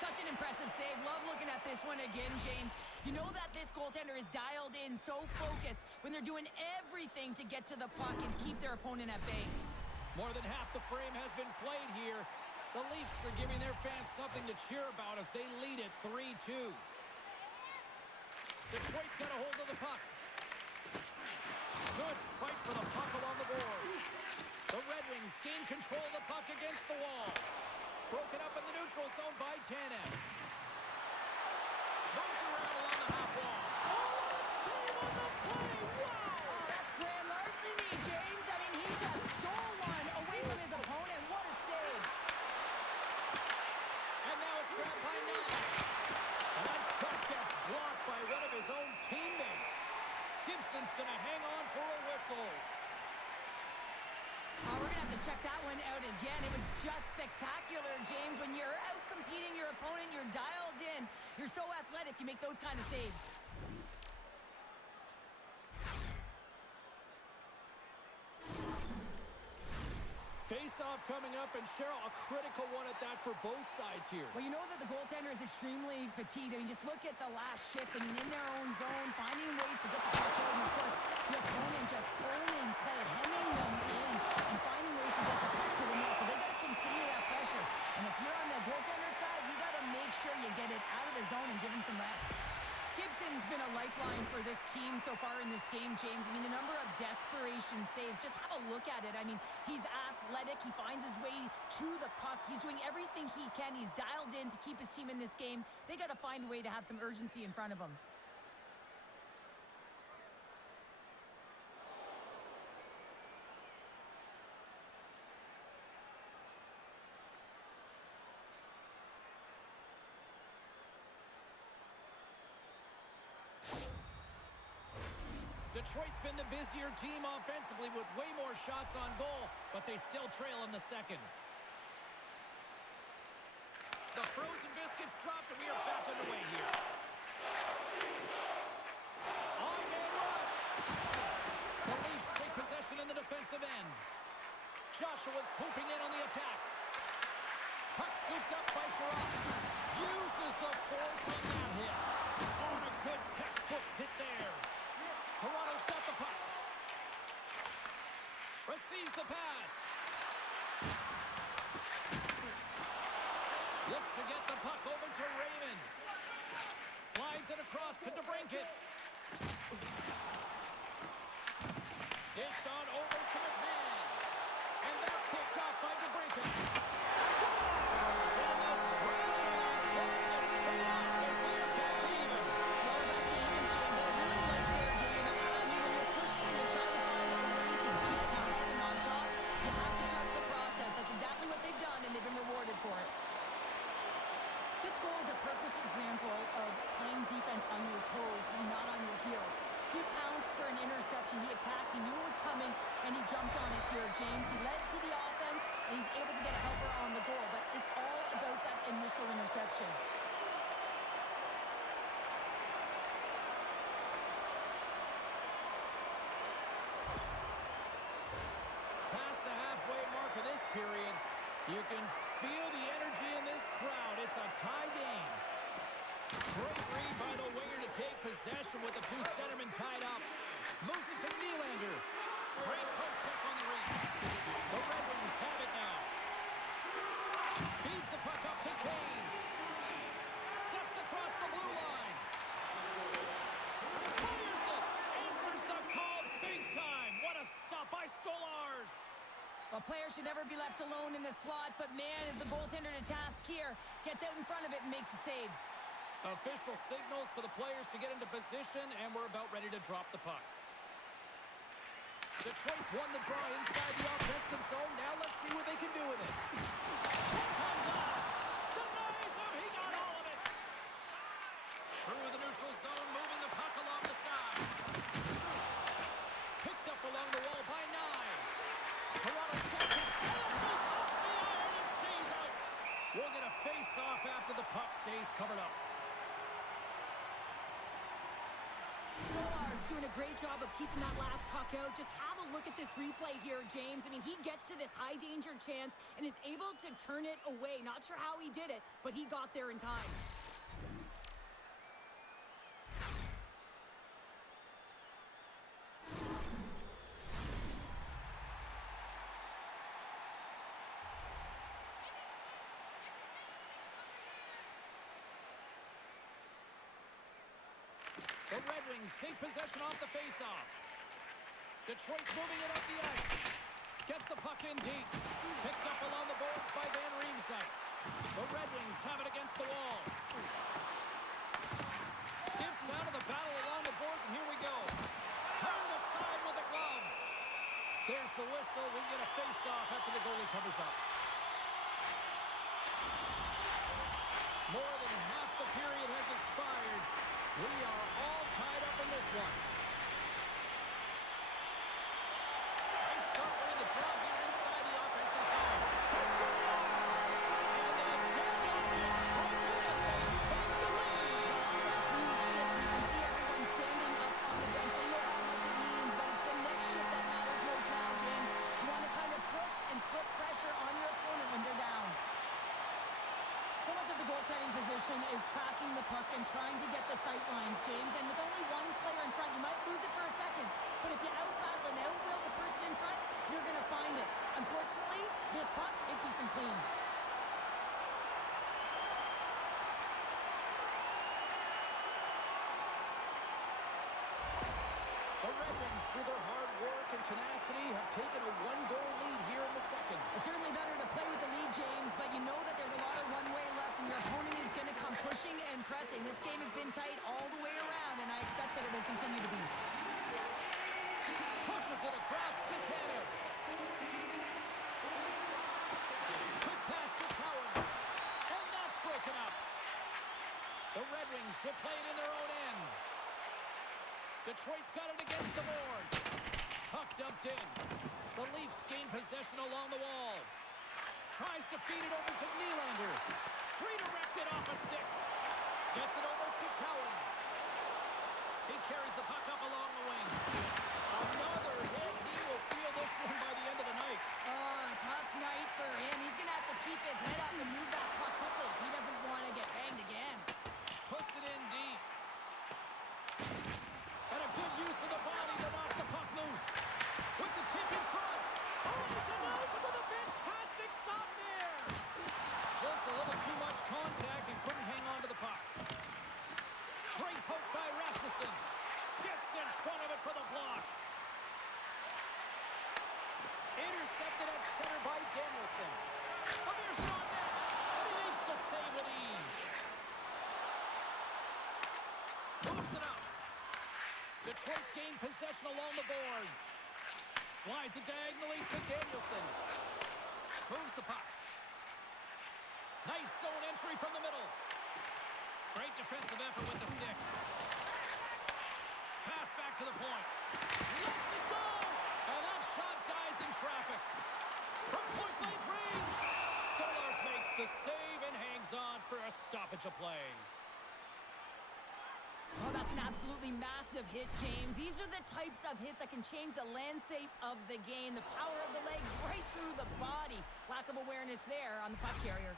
Such an impressive save. Love looking at this one again, James. You know that this goaltender is dialed in, so focused when they're doing everything to get to the puck and keep their opponent at bay. More than half the frame has been played here. The Leafs are giving their fans something to cheer about as they lead it 3-2. Detroit's got a hold of the puck. Good fight for the puck along the boards. The Red Wings gain control of the puck against the wall. Broken up in the neutral zone by Tanev. Moves around along the half wall. Oh, save on the play! Wow! Oh, that's grand larceny, James. I mean, he just stole one away from his opponent. What a save. And now it's grabbed by Niles. And that shot gets blocked by one of his own teammates. Gibson's going to hang on for a whistle. Oh, we're going to have to check that one out again. It was just spectacular, James. When you're out competing your opponent, you're dialed in. You're so athletic, you make those kind of saves. Face-off coming up, and Cheryl, a critical one at that for both sides here. Well, you know that the goaltender is extremely fatigued. I mean, just look at the last shift. I mean, in their own zone, finding ways to get the puck out. And, of course, the opponent just owning play, hemming them in, and finding ways to get the puck to the net. So they got to continue that pressure. And if you're on the goaltender side, you got to make sure you get it out of the zone and give him some rest. Gibson's been a lifeline for this team so far in this game, James. I mean, the number of desperation saves, just have a look at it. I mean, he's athletic. He finds his way to the puck. He's doing everything he can. He's dialed in to keep his team in this game. They got to find a way to have some urgency in front of him. Detroit's been the busier team offensively with way more shots on goal, but they still trail in the second. The frozen biscuits dropped, and we are back underway here. On-man rush. The Leafs take possession in the defensive end. Joshua swooping in on the attack. Puck scooped up by Sherrod. Uses the force on that hit. On a good textbook hit there. Toronto's got the puck. Receives the pass. Looks to get the puck over to Raymond. Slides it across to DeBrincat. Dished on over to McMahon. And that's picked off by DeBrincat. Scores! And the scratching and clawing is paid off as we are back to even. Well, back to evens, James. I really like their game. When you're pushing and you're trying to find a way to get ahead and on top, you have to trust the process. That's exactly what they've done, and they've been rewarded for it. This goal is a perfect example of playing defense on your toes, not on your heels. He pounced for an interception. He attacked. He knew it was coming, and he jumped on it here, James. He led to the offense, and he's able to get a helper on the goal. But it's all about that initial interception. Past the halfway mark of this period, you can feel the energy in this crowd. It's a tie game. Great read by the winger to take possession with the two centermen tied up. Moves it to Nylander. Great poke check on the reach. The Red Wings have it now. Feeds the puck up to Kane. Steps across the blue line. Fires it. Answers the call big time. What a stop by Stolarz. A player should never be left alone in the slot, but man, is the goaltender to task here. Gets out in front of it and makes the save. Official signals for the players to get into position, and we're about ready to drop the puck. Detroit's won the draw inside the offensive zone. Now let's see what they can do with it. One-time blast. Denies him. He got all of it. Through the neutral zone, moving the puck along the side. Picked up along the wall by Knies. Toronto's captain. Oh, it goes off the iron and stays out. We'll get a face-off after the puck stays covered up. Stolarz doing a great job of keeping that last puck out. Just have a look at this replay here, James. I mean, he gets to this high-danger chance and is able to turn it away. Not sure how he did it, but he got there in time. The Red Wings take possession off the faceoff. Detroit's moving it up the ice. Gets the puck in deep. Picked up along the boards by Van Riemsdyk. The Red Wings have it against the wall. Skips out of the battle along the boards, and here we go. Turned aside with the glove. There's the whistle. We get a faceoff after the goalie covers up. More than half the period has expired. We are all tied up in this one. They start winning the draw here inside the offensive zone. They score! And the deadlock is broken as they take the lead. Huge shift. You can see everyone standing up on the bench. They know how much it means, but it's the next shift that matters most now, James. You want to kind of push and put pressure on your opponent when they're down. So much of the goaltending position is tracking the puck and trying to get the sight lines, James. And with only one player in front, you might lose it for a second. But if you out-battle and out-will the person in front, you're going to find it. Unfortunately, this puck, it beats him clean. The Red Wings, through their hard work and tenacity, have taken a one-goal lead here in the second. It's certainly better to play with the lead, James, but you know that there's a lot of runway left, and your opponent is going to come pushing and pressing. This game has been tight all the way around, and I expect that it will continue to be. Pushes it across to Tanev. Quick pass to Cowan. And that's broken up. The Red Wings will play it in their own end. Detroit's got it against the boards. Puck dumped in. The Leafs gain possession along the wall. Tries to feed it over to Nylander. Redirected off a stick. Gets it over to Cowan. He carries the puck up along the wing. Another hit. He will feel this one by the end of the night. gain possession along the boards. Slides it diagonally to Danielson. Moves the puck. Nice zone entry from the middle. Great defensive effort with the stick. Pass back to the point. Lets it go! And that shot dies in traffic. From point-blank range, Stolarz makes the save and hangs on for a stoppage of play. Oh, that's an absolutely massive hit, James. These are the types of hits that can change the landscape of the game. The power of the legs right through the body. Lack of awareness there on the puck carrier.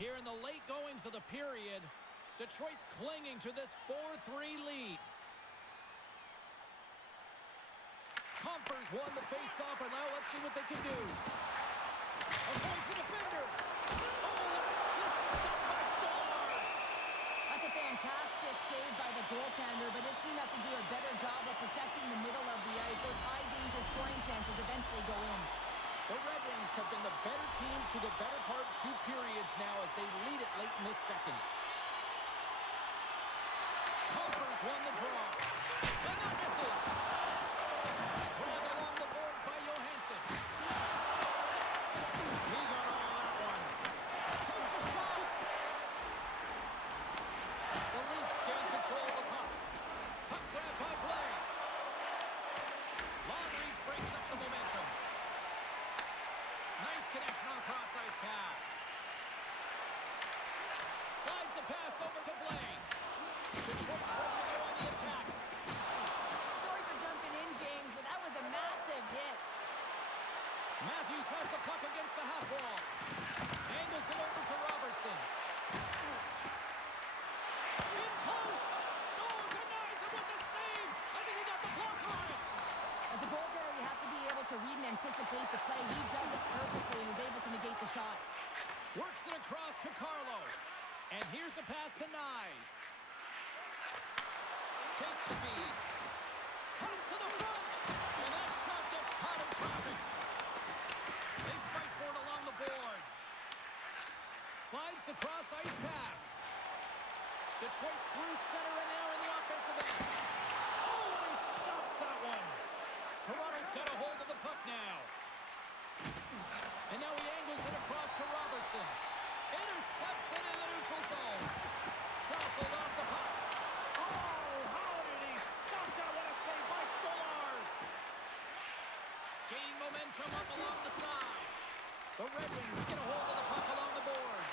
Here in the late goings of the period, Detroit's clinging to this 4-3 lead. Compher's won the face-off, and now let's see what they can do. Avoids the defender. Oh, what a slick stop by Stolarz. That's a fantastic save by the goaltender, but his team has to do a better job of protecting the middle of the ice. Those high-danger scoring chances eventually go in. The Red Wings have been the better team through the better part of 2 periods now as they lead it late in this second. Compher's won the draw. And that misses. Grabbed along the board by Johansson. He got all that one. Takes a shot. The Leafs gain control of the puck. Puck grab by Blay. Long reach breaks up the momentum. Nice connection on a cross-ice pass. Slides the pass over to Blay. Detroit's ready to go on the attack. Sorry for jumping in, James, but that was a massive hit. Matthews has the puck against the half wall. Angles it over to Robertson. In close. Oh, denies him with the save. I think he got the block on it. As a goaltender, you have to be able to read and anticipate the play. He does it perfectly and is able to negate the shot. Works it across to Carlo. And here's the pass to Nyes. Takes the feed. Cuts to the front. And that shot gets caught in traffic. They fight for it along the boards. Slides the cross-ice pass. Detroit's through center and now in the offensive end. Oh, and he stops that one. Toronto's got a hold of the puck now. And now he angles it across to Robertson. Intercepts it in the neutral zone. Jostled off the puck. Oh, how did he stop that? What a save by Stolarz. Gaining momentum up along the side. The Red Wings get a hold of the puck along the boards.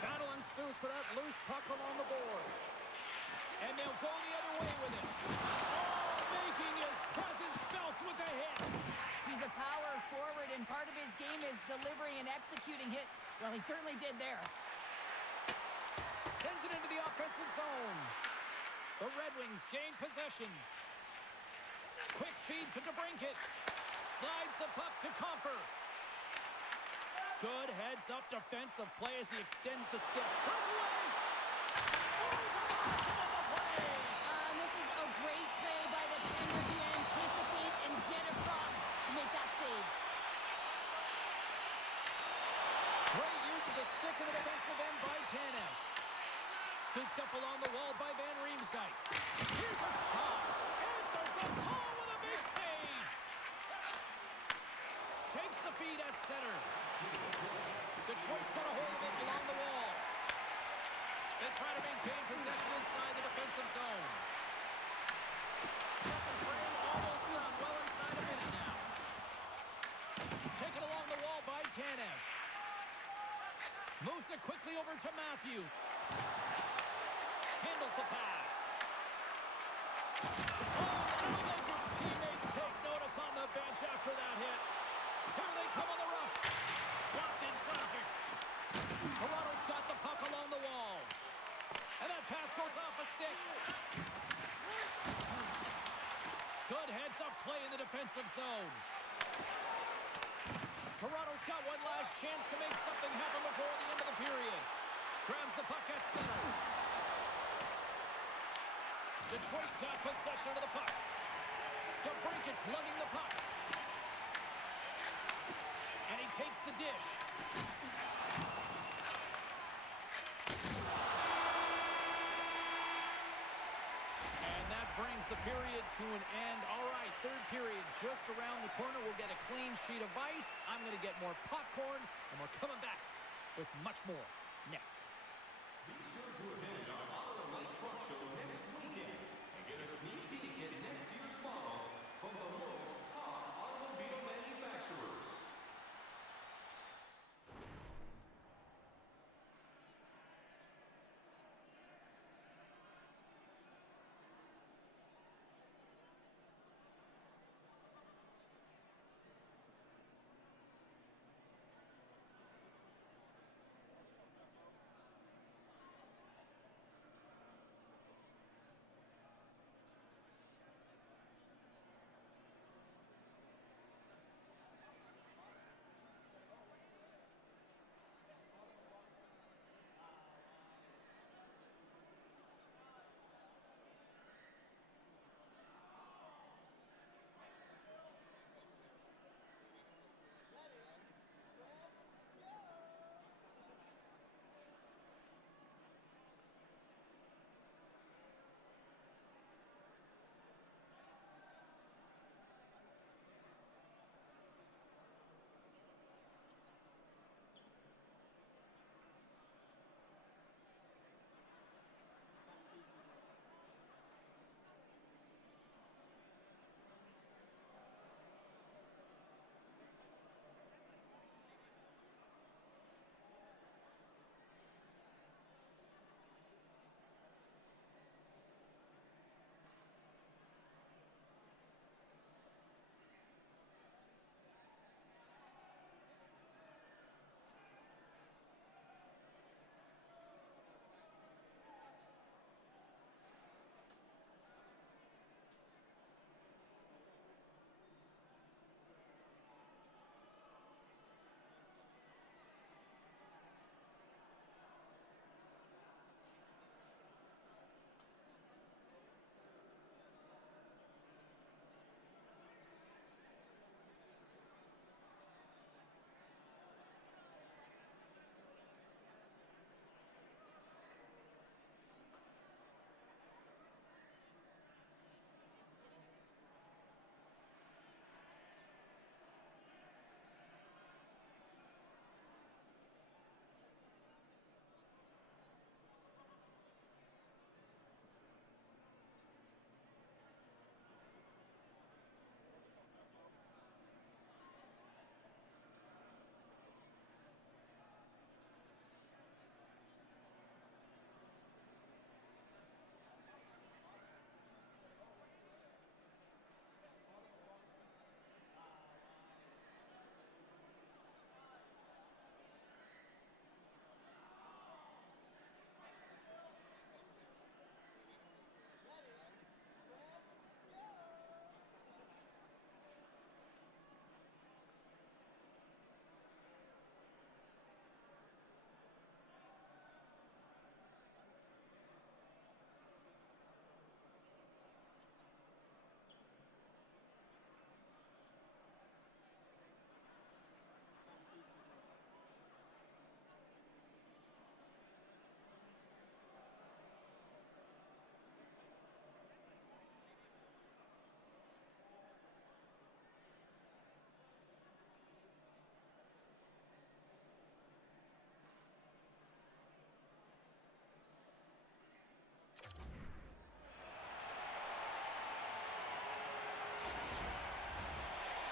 Battle ensues for that loose puck along the boards. And they'll go the other way with it. Oh, making his presence felt with the hit. He's a power forward, and part of his game is delivering and executing hits. Well, he certainly did there. Sends it into the offensive zone. The Red Wings gain possession. Quick feed to DeBrincat. Slides the puck to Compher. Good heads-up defensive play as he extends the stick. Breakaway! Oh, Robertson on the play! And this is a great play by the defender to anticipate and get across to make that save. Great use of the stick in the defensive end by Tanev. Scooped up along the wall by Van Riemsdyk. Here's a shot. Answers the call with a big save. Takes the feed at center. Detroit's got a hold of it along the wall. They try to maintain possession inside the defensive zone. Second frame almost done. Well inside a minute now. Taken along the wall by Tanev. Moves it quickly over to Matthews. Handles the pass. Oh, that'll make his teammates take notice on the bench after that hit. Here they come on the rush. Blocked in traffic. Toronto's got the puck along the wall. And that pass goes off a stick. Good heads-up play in the defensive zone. Toronto's got one last chance to make something happen before the end of the period. Grabs the puck at center. Detroit's got possession of the puck. DeBrincat's lugging the puck. And he takes the dish. brings the period to an end. All right, third period just around the corner. We'll get a clean sheet of ice. I'm going to get more popcorn, and we're coming back with much more next. Be sure to attend our Auto Light Truck Show next weekend and get a sneak peek at next year's models from the world's top automobile manufacturers.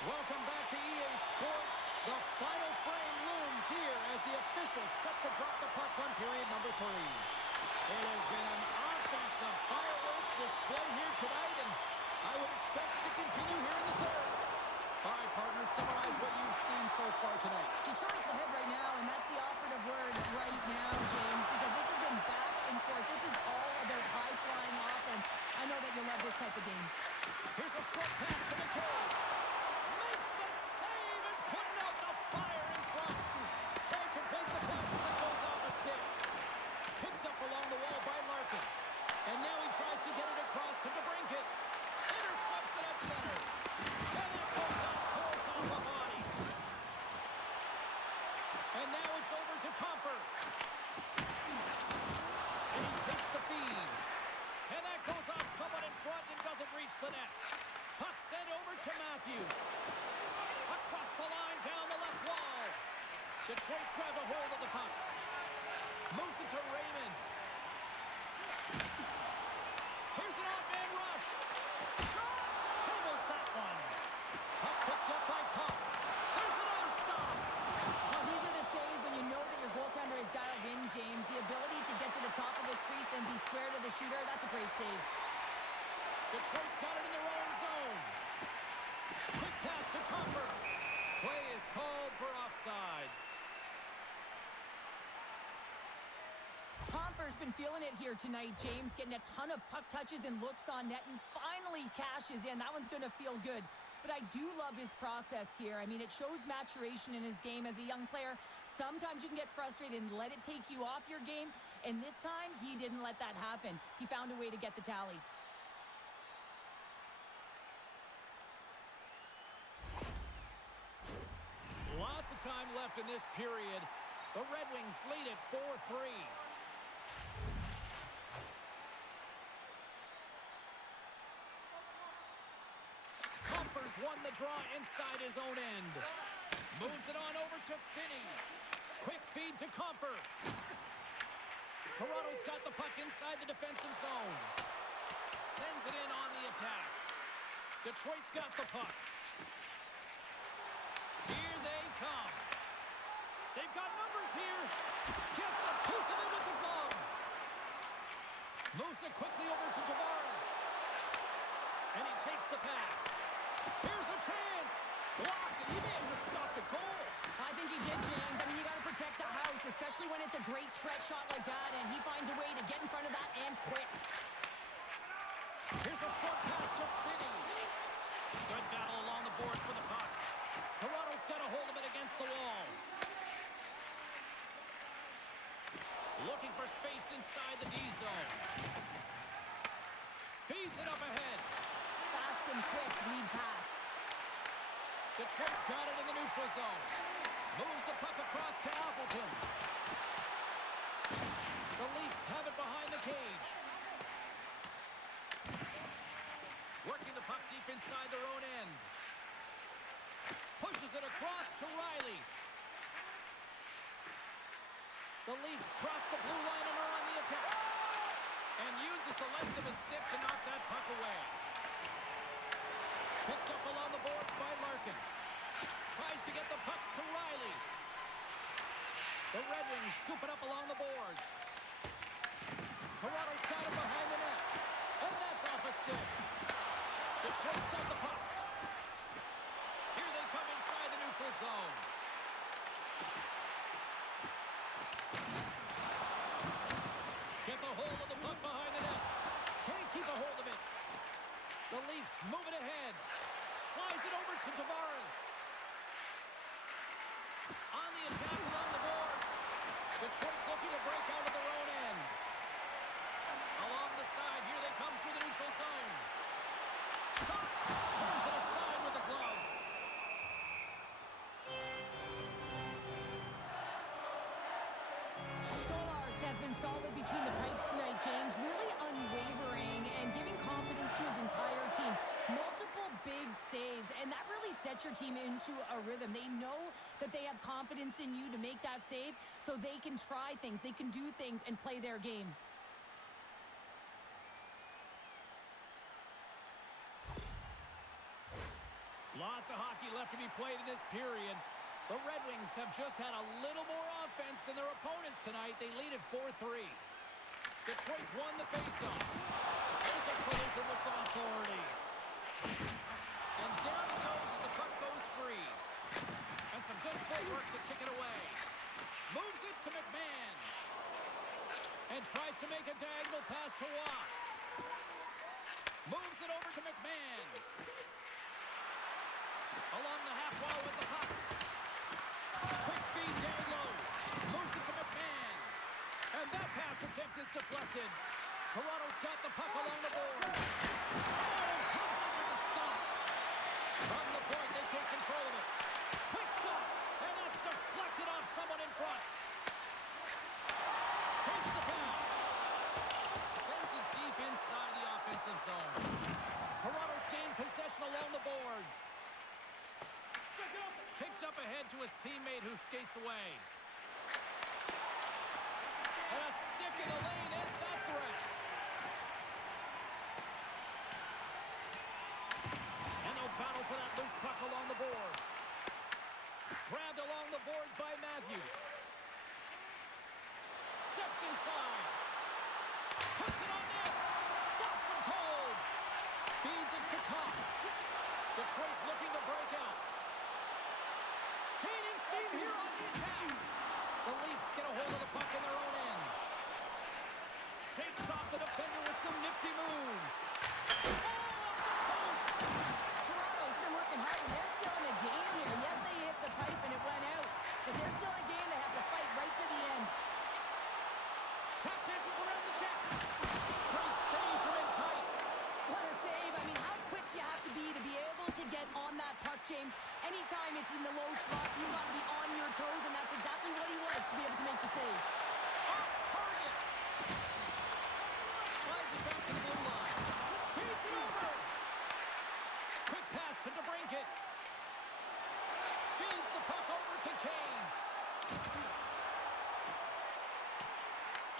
Welcome back to EA Sports. The final frame looms here as the officials set to drop the puck on period number 3. It has been an offensive fireworks display here tonight, and I would expect it to continue here in the third. All right, partners, summarize what you've seen so far tonight. Detroit's ahead right now, and that's the operative word right now, James, because this has been back and forth. This is all about high-flying offense. I know that you'll love this type of game. Here's a short pass to McCabe. Makes the save and putting out the fire in front. Can't complete the pass as it goes off the stick. Picked up along the wall by Larkin. And now he tries to get it across to DeBrincat. Intercepts it at center. And it goes off course off the body. And now it's over to Comfort. And he takes the feed. And that goes off someone in front, and Detroit's grabbed a hold of the puck. Moves it to Raymond. Here's an off-man rush. Shot! Handles that one. Puck picked up by Copp. There's another stop. Well, these are the saves when you know that your goaltender is dialed in, James. The ability to get to the top of the crease and be square to the shooter, that's a great save. Detroit's got it in their own zone. Quick pass to Comfort. Play is called for offside. Comfort's been feeling it here tonight, James, getting a ton of puck touches and looks on net, and finally cashes in. That one's going to feel good. But I do love his process here. I mean, it shows maturation in his game as a young player. Sometimes you can get frustrated and let it take you off your game, and this time, he didn't let that happen. He found a way to get the tally. Lots of time left in this period. The Red Wings lead it 4-3. Comfort's won the draw inside his own end. Moves it on over to Finney. Quick feed to Comfort. Toronto's got the puck inside the defensive zone. Sends it in on the attack. Detroit's got the puck. Here they come. They've got numbers here. Gets a piece of it with the glove. Moves it quickly over to Tavares. And he takes the pass. Here's a chance. Blocked, and he may have just stopped a goal. I think he did, James. I mean, you got to protect the house, especially when it's a great threat shot like that, and he finds a way to get in front of that and quick. Here's a short pass to Finney. Good battle along the boards for the puck. Toronto's got a hold of it against the wall. Looking for space inside the D zone. Feeds it up ahead. Fast and quick lead pass. Detroit's got it in the neutral zone. Moves the puck across to Appleton. The Leafs have it behind the cage. Working the puck deep inside their own end. Pushes it across to Riley. The Leafs cross the blue line and are on the attack. And uses the length of his stick to knock that puck away. Picked up along the boards by Larkin. Tries to get the puck to Riley. The Red Wings scoop it up along the boards. Toronto's got it behind the net. And that's off a stick. Detroit's got the puck. Here they come inside the neutral zone. Gets a hold of the puck behind the net. Can't keep a hold of it. The Leafs move it ahead. Slides it over to Tavares. On the attack along the boards. Detroit's looking to break out of their own end. Along the side, here they come through the neutral zone. Shot! Turns it aside with the glove. Stolarz has been solid between the pipes tonight, James. Really unwavering and giving confidence to his entire team. Multiple big saves, and that really sets your team into a rhythm. They know that they have confidence in you to make that save, so they can try things, they can do things, and play their game. Lots of hockey left to be played in this period. The Red Wings have just had a little more offense than their opponents tonight. They lead at 4-3. Detroit's won the faceoff. There's a collision with some authority. And down it goes as the puck goes free. And some good footwork to kick it away. Moves it to McMahon. And tries to make a diagonal pass to Watt. Moves it over to McMahon. Along the half wall with the puck. Quick feed down low. Moves it to McMahon. And that pass attempt is deflected. Toronto's got the puck along the board. Oh, comes up with a stop. From the point, they take control of it. Quick shot. And that's deflected off someone in front. Takes the pass. Sends it deep inside the offensive zone. Toronto's gained possession along the boards. Kicked up ahead to his teammate who skates away. Back in the lane ends that threat. And they'll battle for that loose puck along the boards. Grabbed along the boards by Matthews. Steps inside. Puts it on net. Stops him cold. Feeds it to Kopp. Detroit's looking to break out. Gaining steam here on the attack. The Leafs get a hold of the puck in their own end. Shakes off the defender with some nifty moves. Oh, off the post. Toronto's been working hard, and they're still in the game here. Yes, they hit the pipe and it went out, but they're still in the game. They have to fight right to the end. Tap dances around the check. Great save from in tight. What a save. I mean, how quick do you have to be able to get on that puck, James? Anytime it's in the low slot, you've got to be on your toes, and that's exactly what he was to be able to make the save. Off target. Slides it back to the blue line. Feeds it over. Quick pass to DeBrincat. Feeds the puck over to Kane.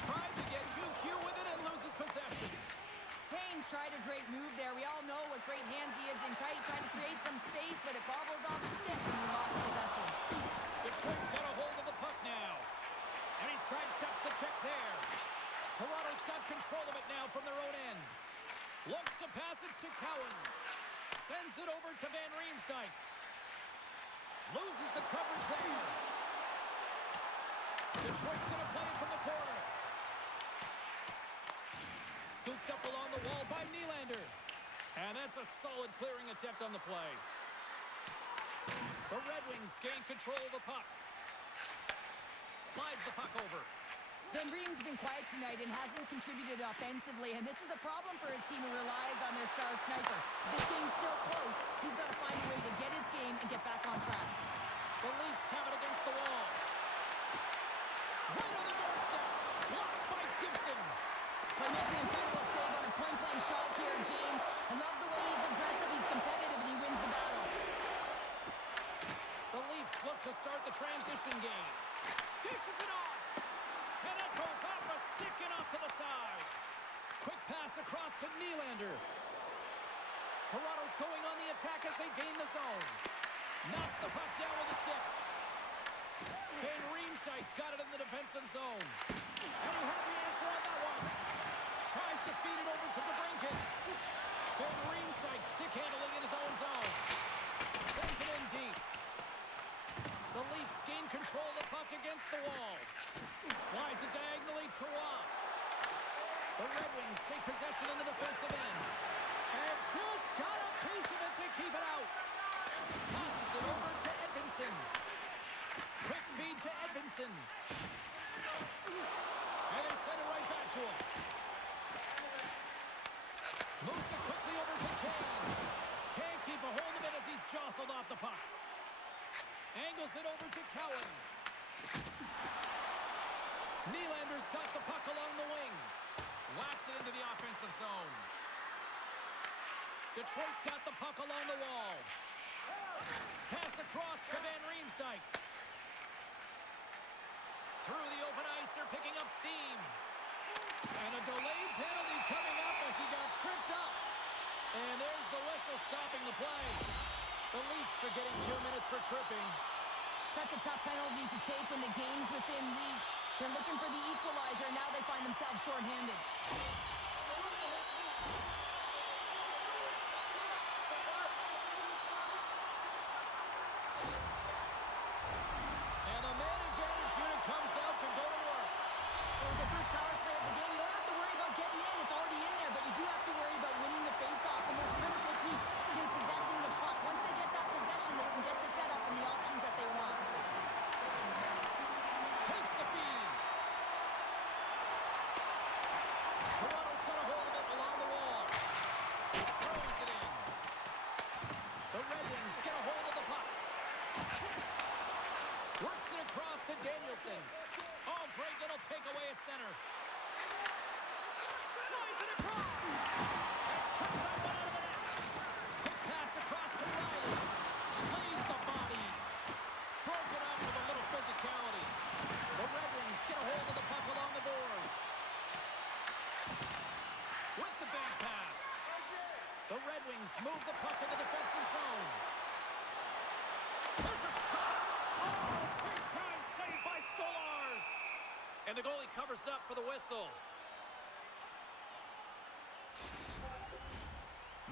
Tried to get QQ with it and loses possession. Kane's tried a great move there. We all know what great hands he is in tight, trying to create some space, but it bobbles off the stick and he lost possession. Detroit's got a hold of the puck now. And he sidesteps the check there. Toronto's got control of it now from their own end. Looks to pass it to Cowan. Sends it over to Van Riemsdyk. Loses the coverage there. Detroit's going to play it from the corner. Scooped up along the wall by Nylander. And that's a solid clearing attempt on the play. The Red Wings gain control of the puck. Slides the puck over. Van Riem's been quiet tonight and hasn't contributed offensively, and this is a problem for his team who relies on their star sniper. This game's still close. He's got to find a way to get his game and get back on track. The Leafs have it against the wall. Right on the doorstep. Blocked by Gibson. Well, he makes an incredible save on a point-blank shot here, James. I love the way he's aggressive, he's competitive, and he wins the battle. The Leafs look to start the transition game. Dishes it off. And it goes off a stick and off to the side. Quick pass across to Nylander. Toronto's going on the attack as they gain the zone. Knocks the puck down with a stick. Van Riemsdyk's got it in the defensive zone. And he had the answer on that one. Tries to feed it over to DeBrincat. Van Riemsdyk stick handling in his own zone. Sends it in deep. The Leafs gain control of the puck against the wall. Slides it diagonally to Rock. The Red Wings take possession in the defensive end. And just got a piece of it to keep it out. Passes it over to Edvinsson. Quick feed to Edvinsson. And they send it right back to him. Moves it quickly over to Kane. Can't keep a hold of it as he's jostled off the puck. Angles it over to Cowan. Nylander's got the puck along the wing. Whacks it into the offensive zone. Detroit's got the puck along the wall. Pass across to Van Riemsdyk. Through the open ice, they're picking up steam. And a delayed penalty coming up as he got tripped up. And there's the whistle stopping the play. The Leafs are getting 2 minutes for tripping. Such a tough penalty to take when the game's within reach. They're looking for the equalizer, and now they find themselves shorthanded. And the man advantage unit comes out to go to work. With the first power play of the game, you don't have to worry about getting in. It's already in there, but you do have to worry about winning the faceoff, the most critical piece to possessing the puck. Once they get that possession, they can get the setup and the options that they want. Takes the feed. Toronto Red Wings move the puck in the defensive zone. There's a shot. Oh, big-time save by Stolarz. And the goalie covers up for the whistle.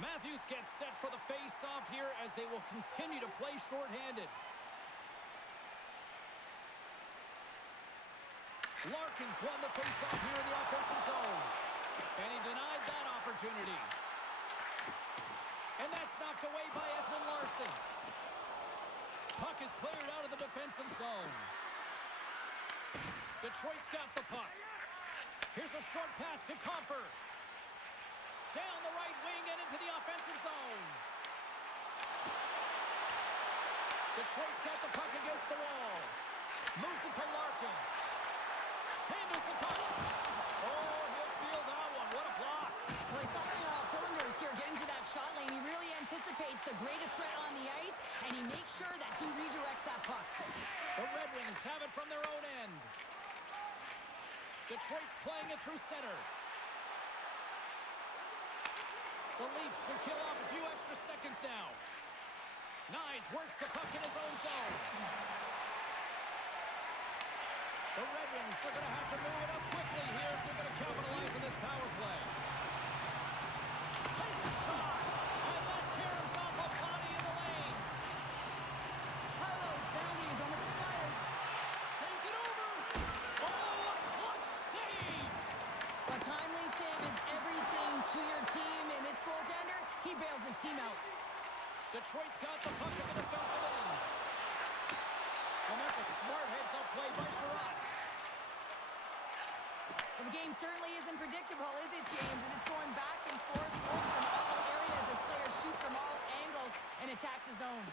Matthews gets set for the face-off here as they will continue to play shorthanded. Larkins won the face-off here in the offensive zone. And he denied that opportunity. And that's knocked away by Edwin Larson. Puck is cleared out of the defensive zone. Detroit's got the puck. Here's a short pass to Comper. Down the right wing and into the offensive zone. Detroit's got the puck against the wall. Moves it to Larkin. Handles the puck. Oh, he'll feel that one. What a block. Well, he's firing on all cylinders here, getting to that shot lane. He really anticipates the greatest threat on the ice, and he makes sure that he redirects that puck. The Red Wings have it from their own end. Detroit's playing it through center. The Leafs will kill off a few extra seconds now. Nyes works the puck in his own zone. The Red Wings are going to have to move it up quickly here if they're going to capitalize on this power play. Takes a shot, and that caroms off a body in the lane. Carlos, penalty is almost expired. Saves it over. Oh, a clutch save. A timely save is everything to your team, and this goaltender, he bails his team out. Detroit's got the puck in the defensive end. And that's a smart heads-up play by Sherratt. Well, the game certainly isn't predictable, is it, James? As it's going back and forth, goals from all areas as players shoot from all angles and attack the zone.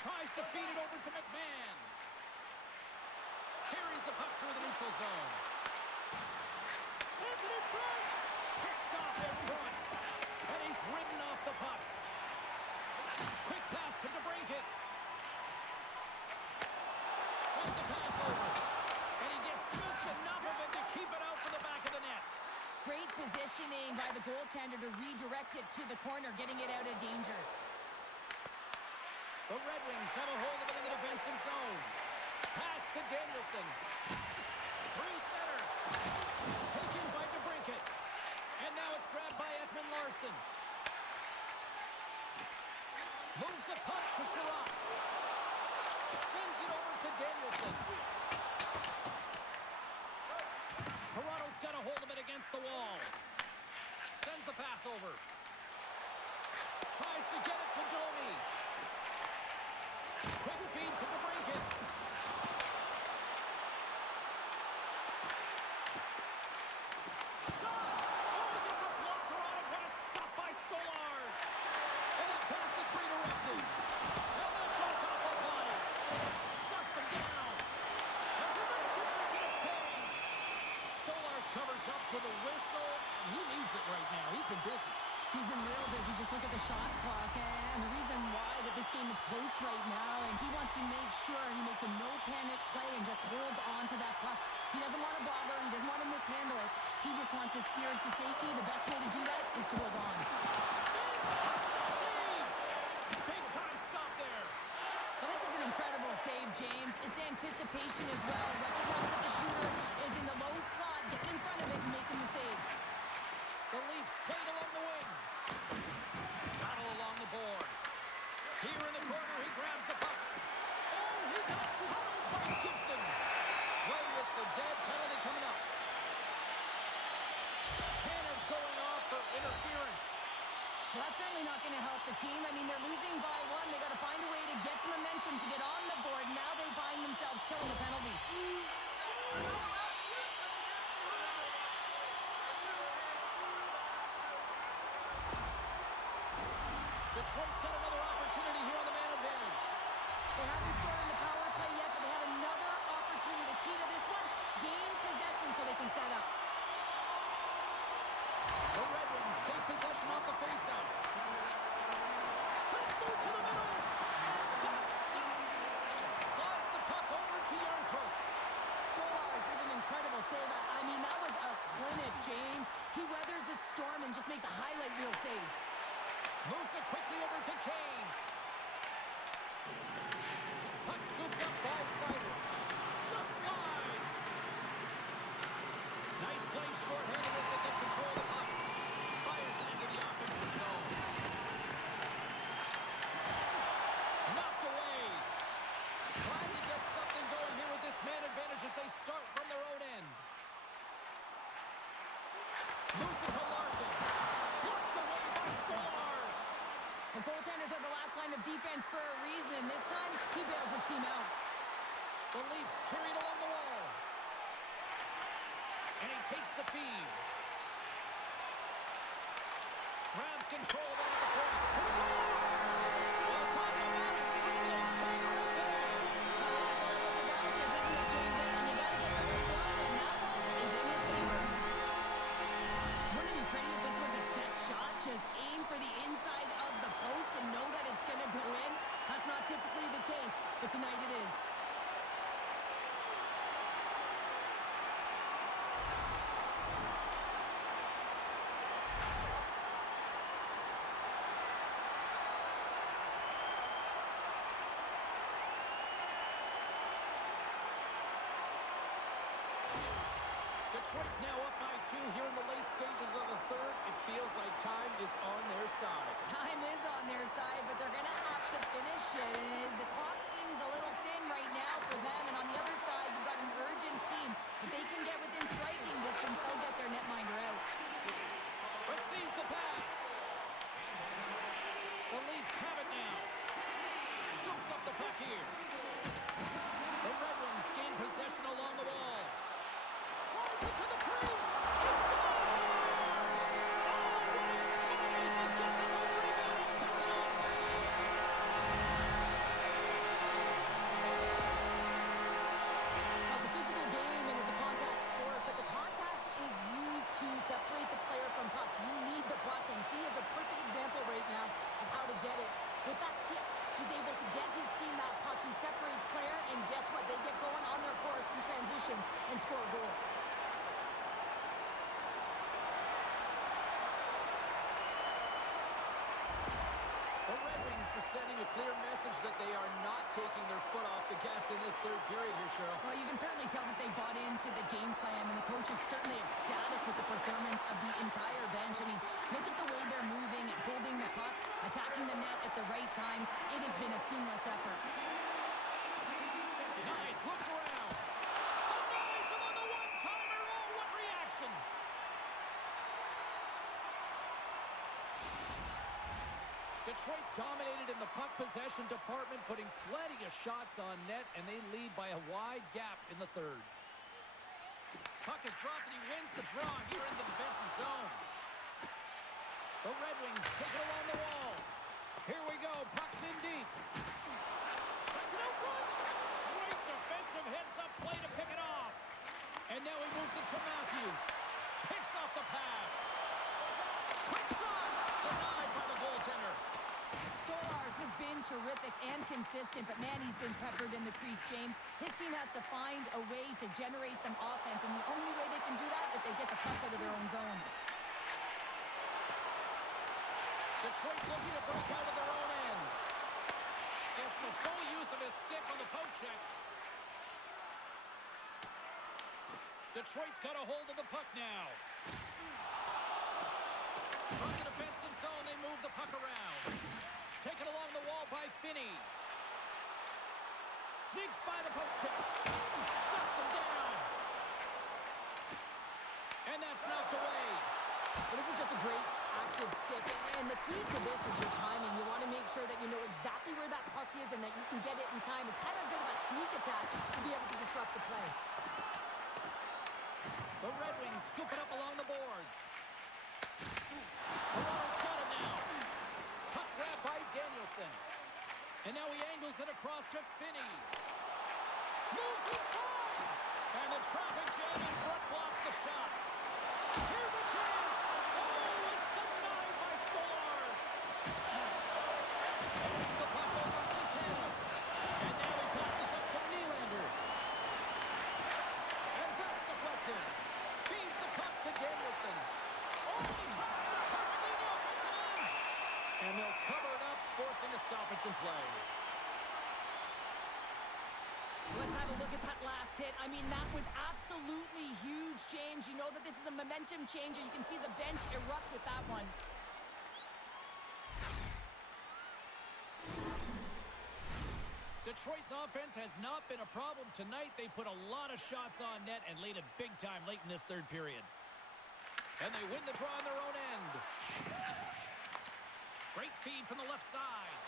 Tries to feed it over to McMahon. Carries the puck through the neutral zone. Sends it in front. Picked off in front. And he's ridden off the puck. Quick pass to DeBrincat. Sends the pass over. And he gets just enough of it to keep it out for the back of the net. Great positioning by the goaltender to redirect it to the corner, getting it out of danger. The Red Wings have a hold of it in the defensive zone. Pass to Danielson. Through center. Taken by DeBrincat. And now it's grabbed by Edwin Larson. Moves the puck to Sherratt. Sends it over to Danielson. Toronto's got a hold of it against the wall. Sends the pass over. Tries to get it to Domi. Quick feed to DeBrincat. Shot! Oh, he gets a blocker on it. What a stop by Stolarz. And that pass is redirected. And that goes off a body. Shuts him down. As another consecutive save. Stolarz covers up for the whistle. And he needs it right now. He's been busy. He's been real busy. Just look at the shot clock, and the reason why that this game is close right now, and he wants to make sure he makes a no-panic play and just holds on to that puck. He doesn't want to bother. He doesn't want to mishandle it. He just wants to steer it to safety. The best way to do that is to hold on. Fantastic save! Big time stop there. Well, this is an incredible save, James. It's anticipation as well. Recognize that the shooter is in the low slot, getting in front of it and making the save. The Leafs played along the wing. Battle along the boards. Here in the corner, he grabs the puck. Oh, he got pummeled by Gibson. Play whistle dead. Penalty coming up. Cannon's going off for interference. Well, that's certainly not going to help the team. I mean, they're losing by one. They got to find a way to get some momentum to get on the board. Now they find themselves killing the penalty. Detroit's got another opportunity here on the man advantage. They haven't scored in the power play yet, but they have another opportunity. The key to this one, gain possession so they can set up. The Red Wings take possession off the faceoff. Let's move to the middle. And that's stopped. Slides the puck over to Yarncrook. Stolarz with an incredible save. I mean, that was a clinic, James. He weathers the storm and just makes a highlight reel save. Moves it quickly over to Kane. Puck scooped up by Sider. Just wide. Nice play shorthanded as they get control of the puck. Fires it into the offensive zone. Knocked away. Trying to get something going here with this man advantage as they start from their own end. Moves it to Larkin. Blocked away by Stars. The goaltenders are the last line of defense for a reason. This time, he bails his team out. The Leafs carried along the wall. And he takes the feed. Grabs control of it at the point. Scores! Well, talk about a friendly play right there. It's all about the bounces, isn't it, James? And you got to get the right one, and that one is in his favor. Wouldn't it be pretty if this was a set shot? Just aim for the inside of the post and know that it's going to go in? That's not typically the case, but tonight it is. Detroit's now up by 2 here in the late stages of the third. It feels like time is on their side. Time is on their side, but they're going to have to finish it. And the clock seems a little thin right now for them. And on the other side, you've got an urgent team. If they can get within striking distance, they'll get their netminder out. Receives the pass. The Leafs have it now. Scoops up the puck here. The Red Wings gain possession along the wall. Drives it to the crease. He scores! Oh, what a play as he gets his own rebound and puts it up. Well, it's a physical game and it's a contact sport, but the contact is used to separate the player from puck. You need the puck, and he is a perfect example right now of how to get it. With that hit, he's able to get his team that puck. He separates player, and guess what? They get going on their course in transition and score a goal. The Red Wings are sending a clear message that they are not taking their foot off the gas in this third period here, Cheryl. Well, you can certainly tell that they bought into the game plan, and the coach is certainly ecstatic with the performance of the entire bench. I mean, look at the way they're moving and holding the puck, attacking the net at the right times. It has been a seamless effort. Nice, looks around. Denies him on the one-timer. Oh, what reaction! Detroit's dominated in the puck possession department, putting plenty of shots on net, and they lead by a wide gap in the third. Puck is dropped, and he wins the draw here in the defensive zone. The Red Wings take it along the wall. Here we go, puck's in deep. Sends it out front. Great defensive heads-up play to pick it off. And now he moves it to Matthews. Picks off the pass. Quick shot. Denied by the goaltender. Stolars has been terrific and consistent, but man, he's been peppered in the crease, James. His team has to find a way to generate some offense, and the only way they can do that is if they get the puck out of their own zone. Detroit's looking to break out of their own end. Gets the full use of his stick on the poke check. Detroit's got a hold of the puck now. From the defensive zone, they move the puck around. Taken along the wall by Finney. Sneaks by the poke check. Shuts him down. And that's knocked away. Well, this is just a great active stick, and the key to this is your timing. You want to make sure that you know exactly where that puck is and that you can get it in time. It's kind of a bit of a sneak attack to be able to disrupt the play. The Red Wings scoop it up along the boards. Toronto's got it now. Puck grab by Danielson. And now he angles it across to Finney. Moves inside. And the traffic jam in front blocks the shot. Here's a chance. Oh, it's denied by Stolars. Passes the puck over to Taylor. And now he passes up to Nylander. And that's deflected. Feeds the puck to Danielson. Oh, he drops it perfectly in the offensive end. And And they'll cover it up, forcing a stoppage in play. Let's have a look at that last hit. I mean, that was absolutely huge, James. You know that this is a momentum change, and you can see the bench erupt with that one. Detroit's offense has not been a problem tonight. They put a lot of shots on net and laid it big time late in this third period. And they win the draw on their own end. Great feed from the left side.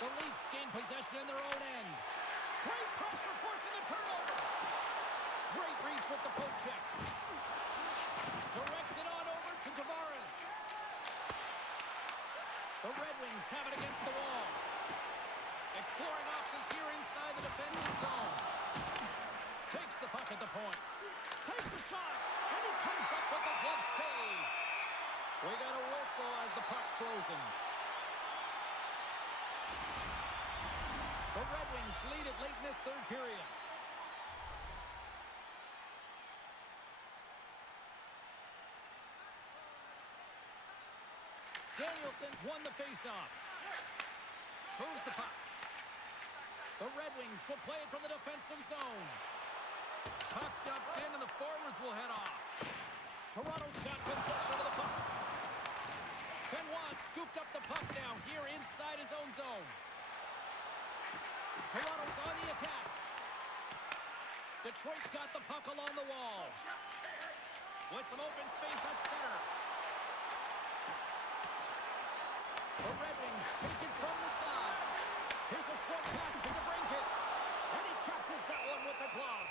The Leafs gain possession in their own end. Great pressure forcing the turnover. Great reach with the poke check. Directs it on over to Tavares. The Red Wings have it against the wall. Exploring options here inside the defensive zone. Takes the puck at the point. Takes a shot. And he comes up with the glove save. We got a whistle as the puck's frozen. The Red Wings lead it late in this third period. Danielson's won the faceoff. Moves the puck. The Red Wings will play it from the defensive zone. Puck dumped in, and the forwards will head off. Toronto's got possession of the puck. Benoit scooped up the puck now here inside his own zone. Toronto's on the attack. Detroit's got the puck along the wall. With some open space at center. The Red Wings take it from the side. Here's a short pass to DeBrincat. And he catches that one with the glove.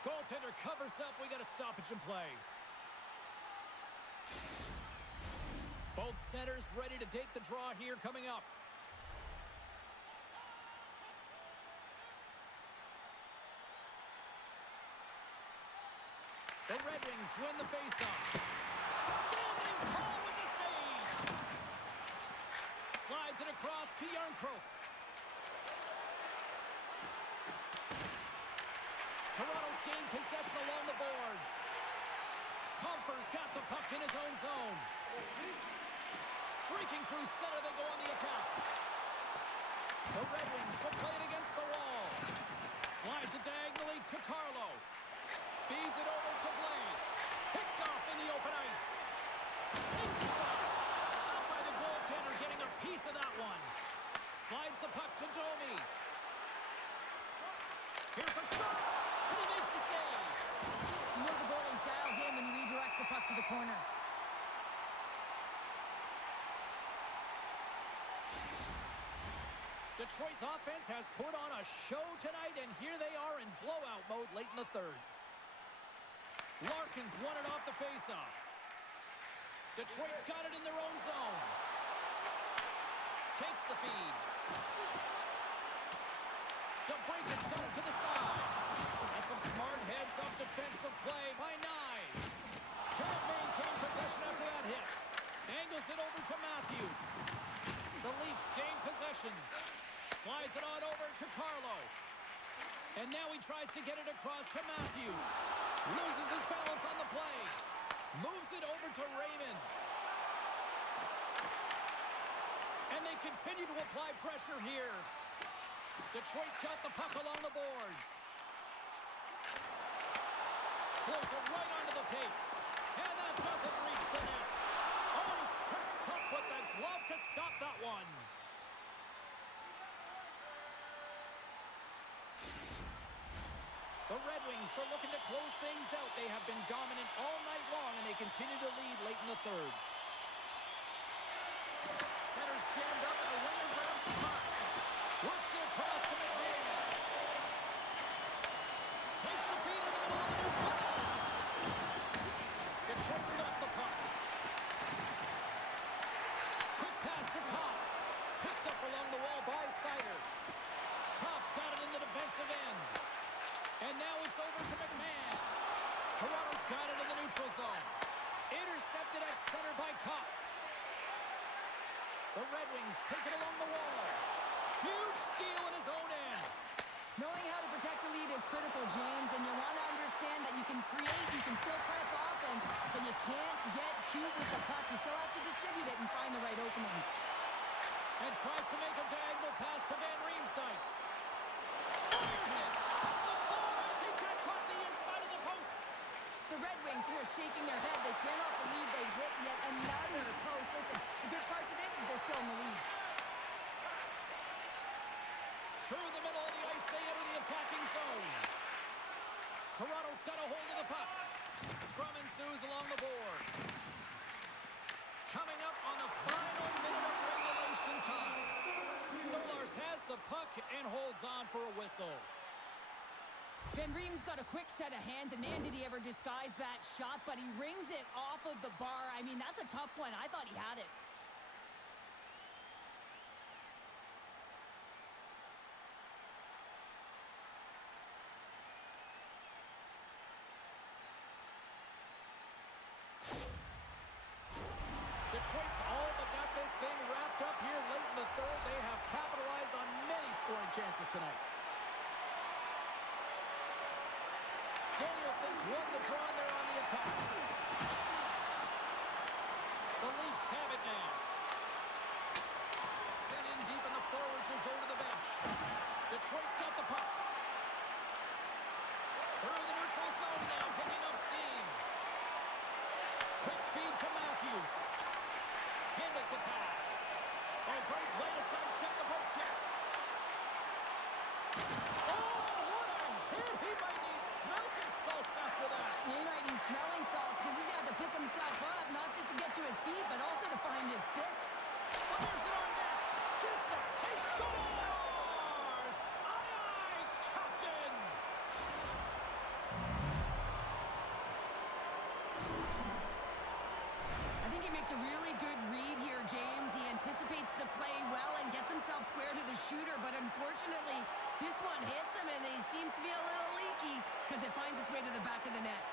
Goaltender covers up. We got a stoppage in play. Both centers ready to take the draw here coming up. The Red Wings win the faceoff. Standing tall with the save. Slides it across to Yarncroke. Toronto's gained possession along the boards. Comfer's got the puck in his own zone. Streaking through center, they go on the attack. The Red Wings will play it against the wall. Slides it diagonally to Carlo. Feeds it over to Blade. Picked off in the open ice. Takes a shot. Stopped by the goaltender, getting a piece of that one. Slides the puck to Domi. Here's a shot. And he makes the save. You know the goalie's dialed in when he redirects the puck to the corner. Detroit's offense has put on a show tonight, and here they are in blowout mode late in the third. Larkin's won it off the faceoff. Detroit's got it in their own zone. Takes the feed. DeBrincat's got it to the side. And some smart heads-up defensive play by Nyes. Can't maintain possession after that hit. Angles it over to Matthews. The Leafs gain possession. Slides it on over to Carlo. And now he tries to get it across to Matthews. Loses his balance on the play. Moves it over to Raymond. And they continue to apply pressure here. Detroit's got the puck along the boards. Floats it right onto the tape. And that doesn't reach the net. Oh, he steps up with the glove to stop that one. The Red Wings are looking to close things out. They have been dominant all night long, and they continue to lead late in the third. Center's jammed up, and the winger grabs the puck. Works it across to McMahon. Takes the feed in the middle of the neutral zone. Detroit's got the puck. Quick pass to Kopp. Picked up along the wall by Sider. Kopp's got it in the defensive end. And now it's over to McMahon. Toronto's got it in the neutral zone. Intercepted at center by Kopp. The Red Wings take it along the wall. Huge steal in his own end. Knowing how to protect a lead is critical, James, and you want to understand that you can create, you can still press offense, offense, but you can't get cute with the puck. You still have to distribute it and find the right openings. And tries to make a diagonal pass to Van Riemsdyk. Fires it off the bar. I think that caught the inside of the post. The Red Wings here are shaking their head. They cannot believe they've hit yet another post. Listen, the good part of this is they're still in the lead. Through the middle of the ice, they enter the attacking zone. Toronto's got a hold of the puck. Scrum ensues along the boards. Coming up on the final minute of regulation time. Stolarz has the puck and holds on for a whistle. Van Riem's got a quick set of hands, and man, did he ever disguise that shot, but he rings it off of the bar. I mean, that's a tough one. I thought he had it. Detroit's all but got this thing wrapped up here late in the third. They have capitalized on many scoring chances tonight. Danielson's won the draw, and they're on the attack. The Leafs have it now. Sent in deep, and the forwards will go to the bench. Detroit's got the puck. Through the neutral zone now, picking up steam. Quick feed to Matthews. Handles the pass. Oh, great play to sidestep the poke check. Oh, what a hit! He might need smelling salts after that. He might need smelling salts because he's going to have to pick himself up, not just to get to his feet, but also to find his stick. Fires it on net. Gets it. He scores! Aye, aye, Captain! I think he makes a really good read here, James. He anticipates the play well and gets himself square to the shooter, but unfortunately, this one hits him, and he seems to be a little leaky because it finds its way to the back of the net.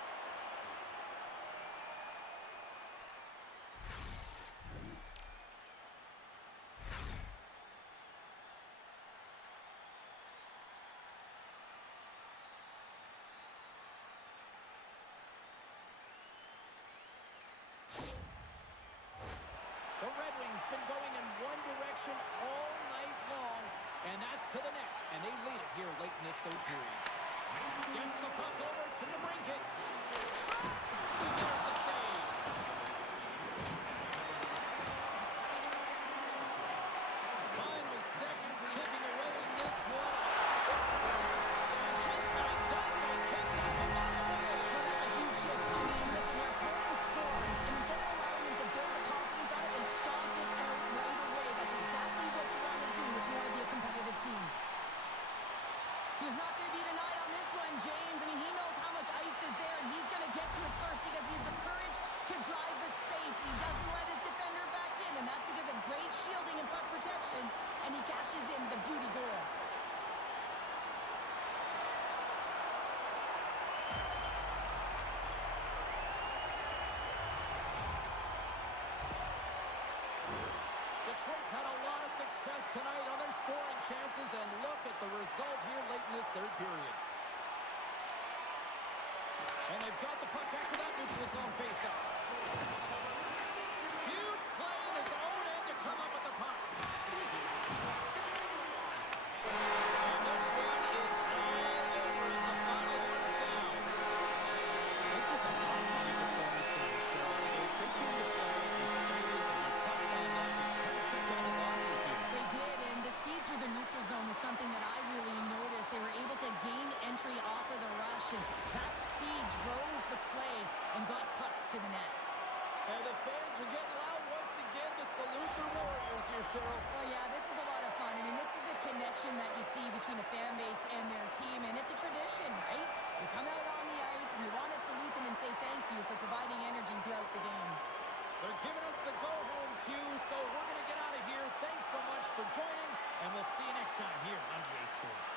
The Red Wings been going in one direction all night long, and that's to the net, and they lead it here late in this third period. Gets the puck over to DeBrincat. And there's the save. Final seconds ticking away in this one. So just like that, they take that one out of the way. Well, that's a huge shift. I mean, listen, their opponent scores, and instead of allowing them to build the confidence on it, they stomp it out right away. That's exactly what you want to do if you want to be a competitive team. He's not going to be denied on this one, James. I mean, he knows how much ice is there, and he's going to get to it first because he has the courage to drive the space. He doesn't let his defender back in, and that's because of great shielding and puck protection, and he cashes in the beauty goal. Detroit's had a lot of success tonight on their scoring chances, and look at the result here late in this third period. And they've got the puck after that neutral zone faceoff. Huge play in his own end to come up with the puck. And this one is all over as the final word sounds. This is a dominating performance tonight, Sean. They came to play, they skated, and the pucks on net. They kind of checked all the boxes here. They did, and the speed through the neutral zone was something that I really noticed. They were able to gain entry off of the rush, and that speed drove the play and got pucks to the net. And the fans are getting loud once again to salute the Warriors here, Cheryl. Oh, yeah, this is a lot of fun. I mean, this is the connection that you see between a fan base and their team, and it's a tradition, right? You come out on the ice, and you want to salute them and say thank you for providing energy throughout the game. They're giving us the go-home cue, so we're going to get out of here. Thanks so much for joining, and we'll see you next time here on EA Sports.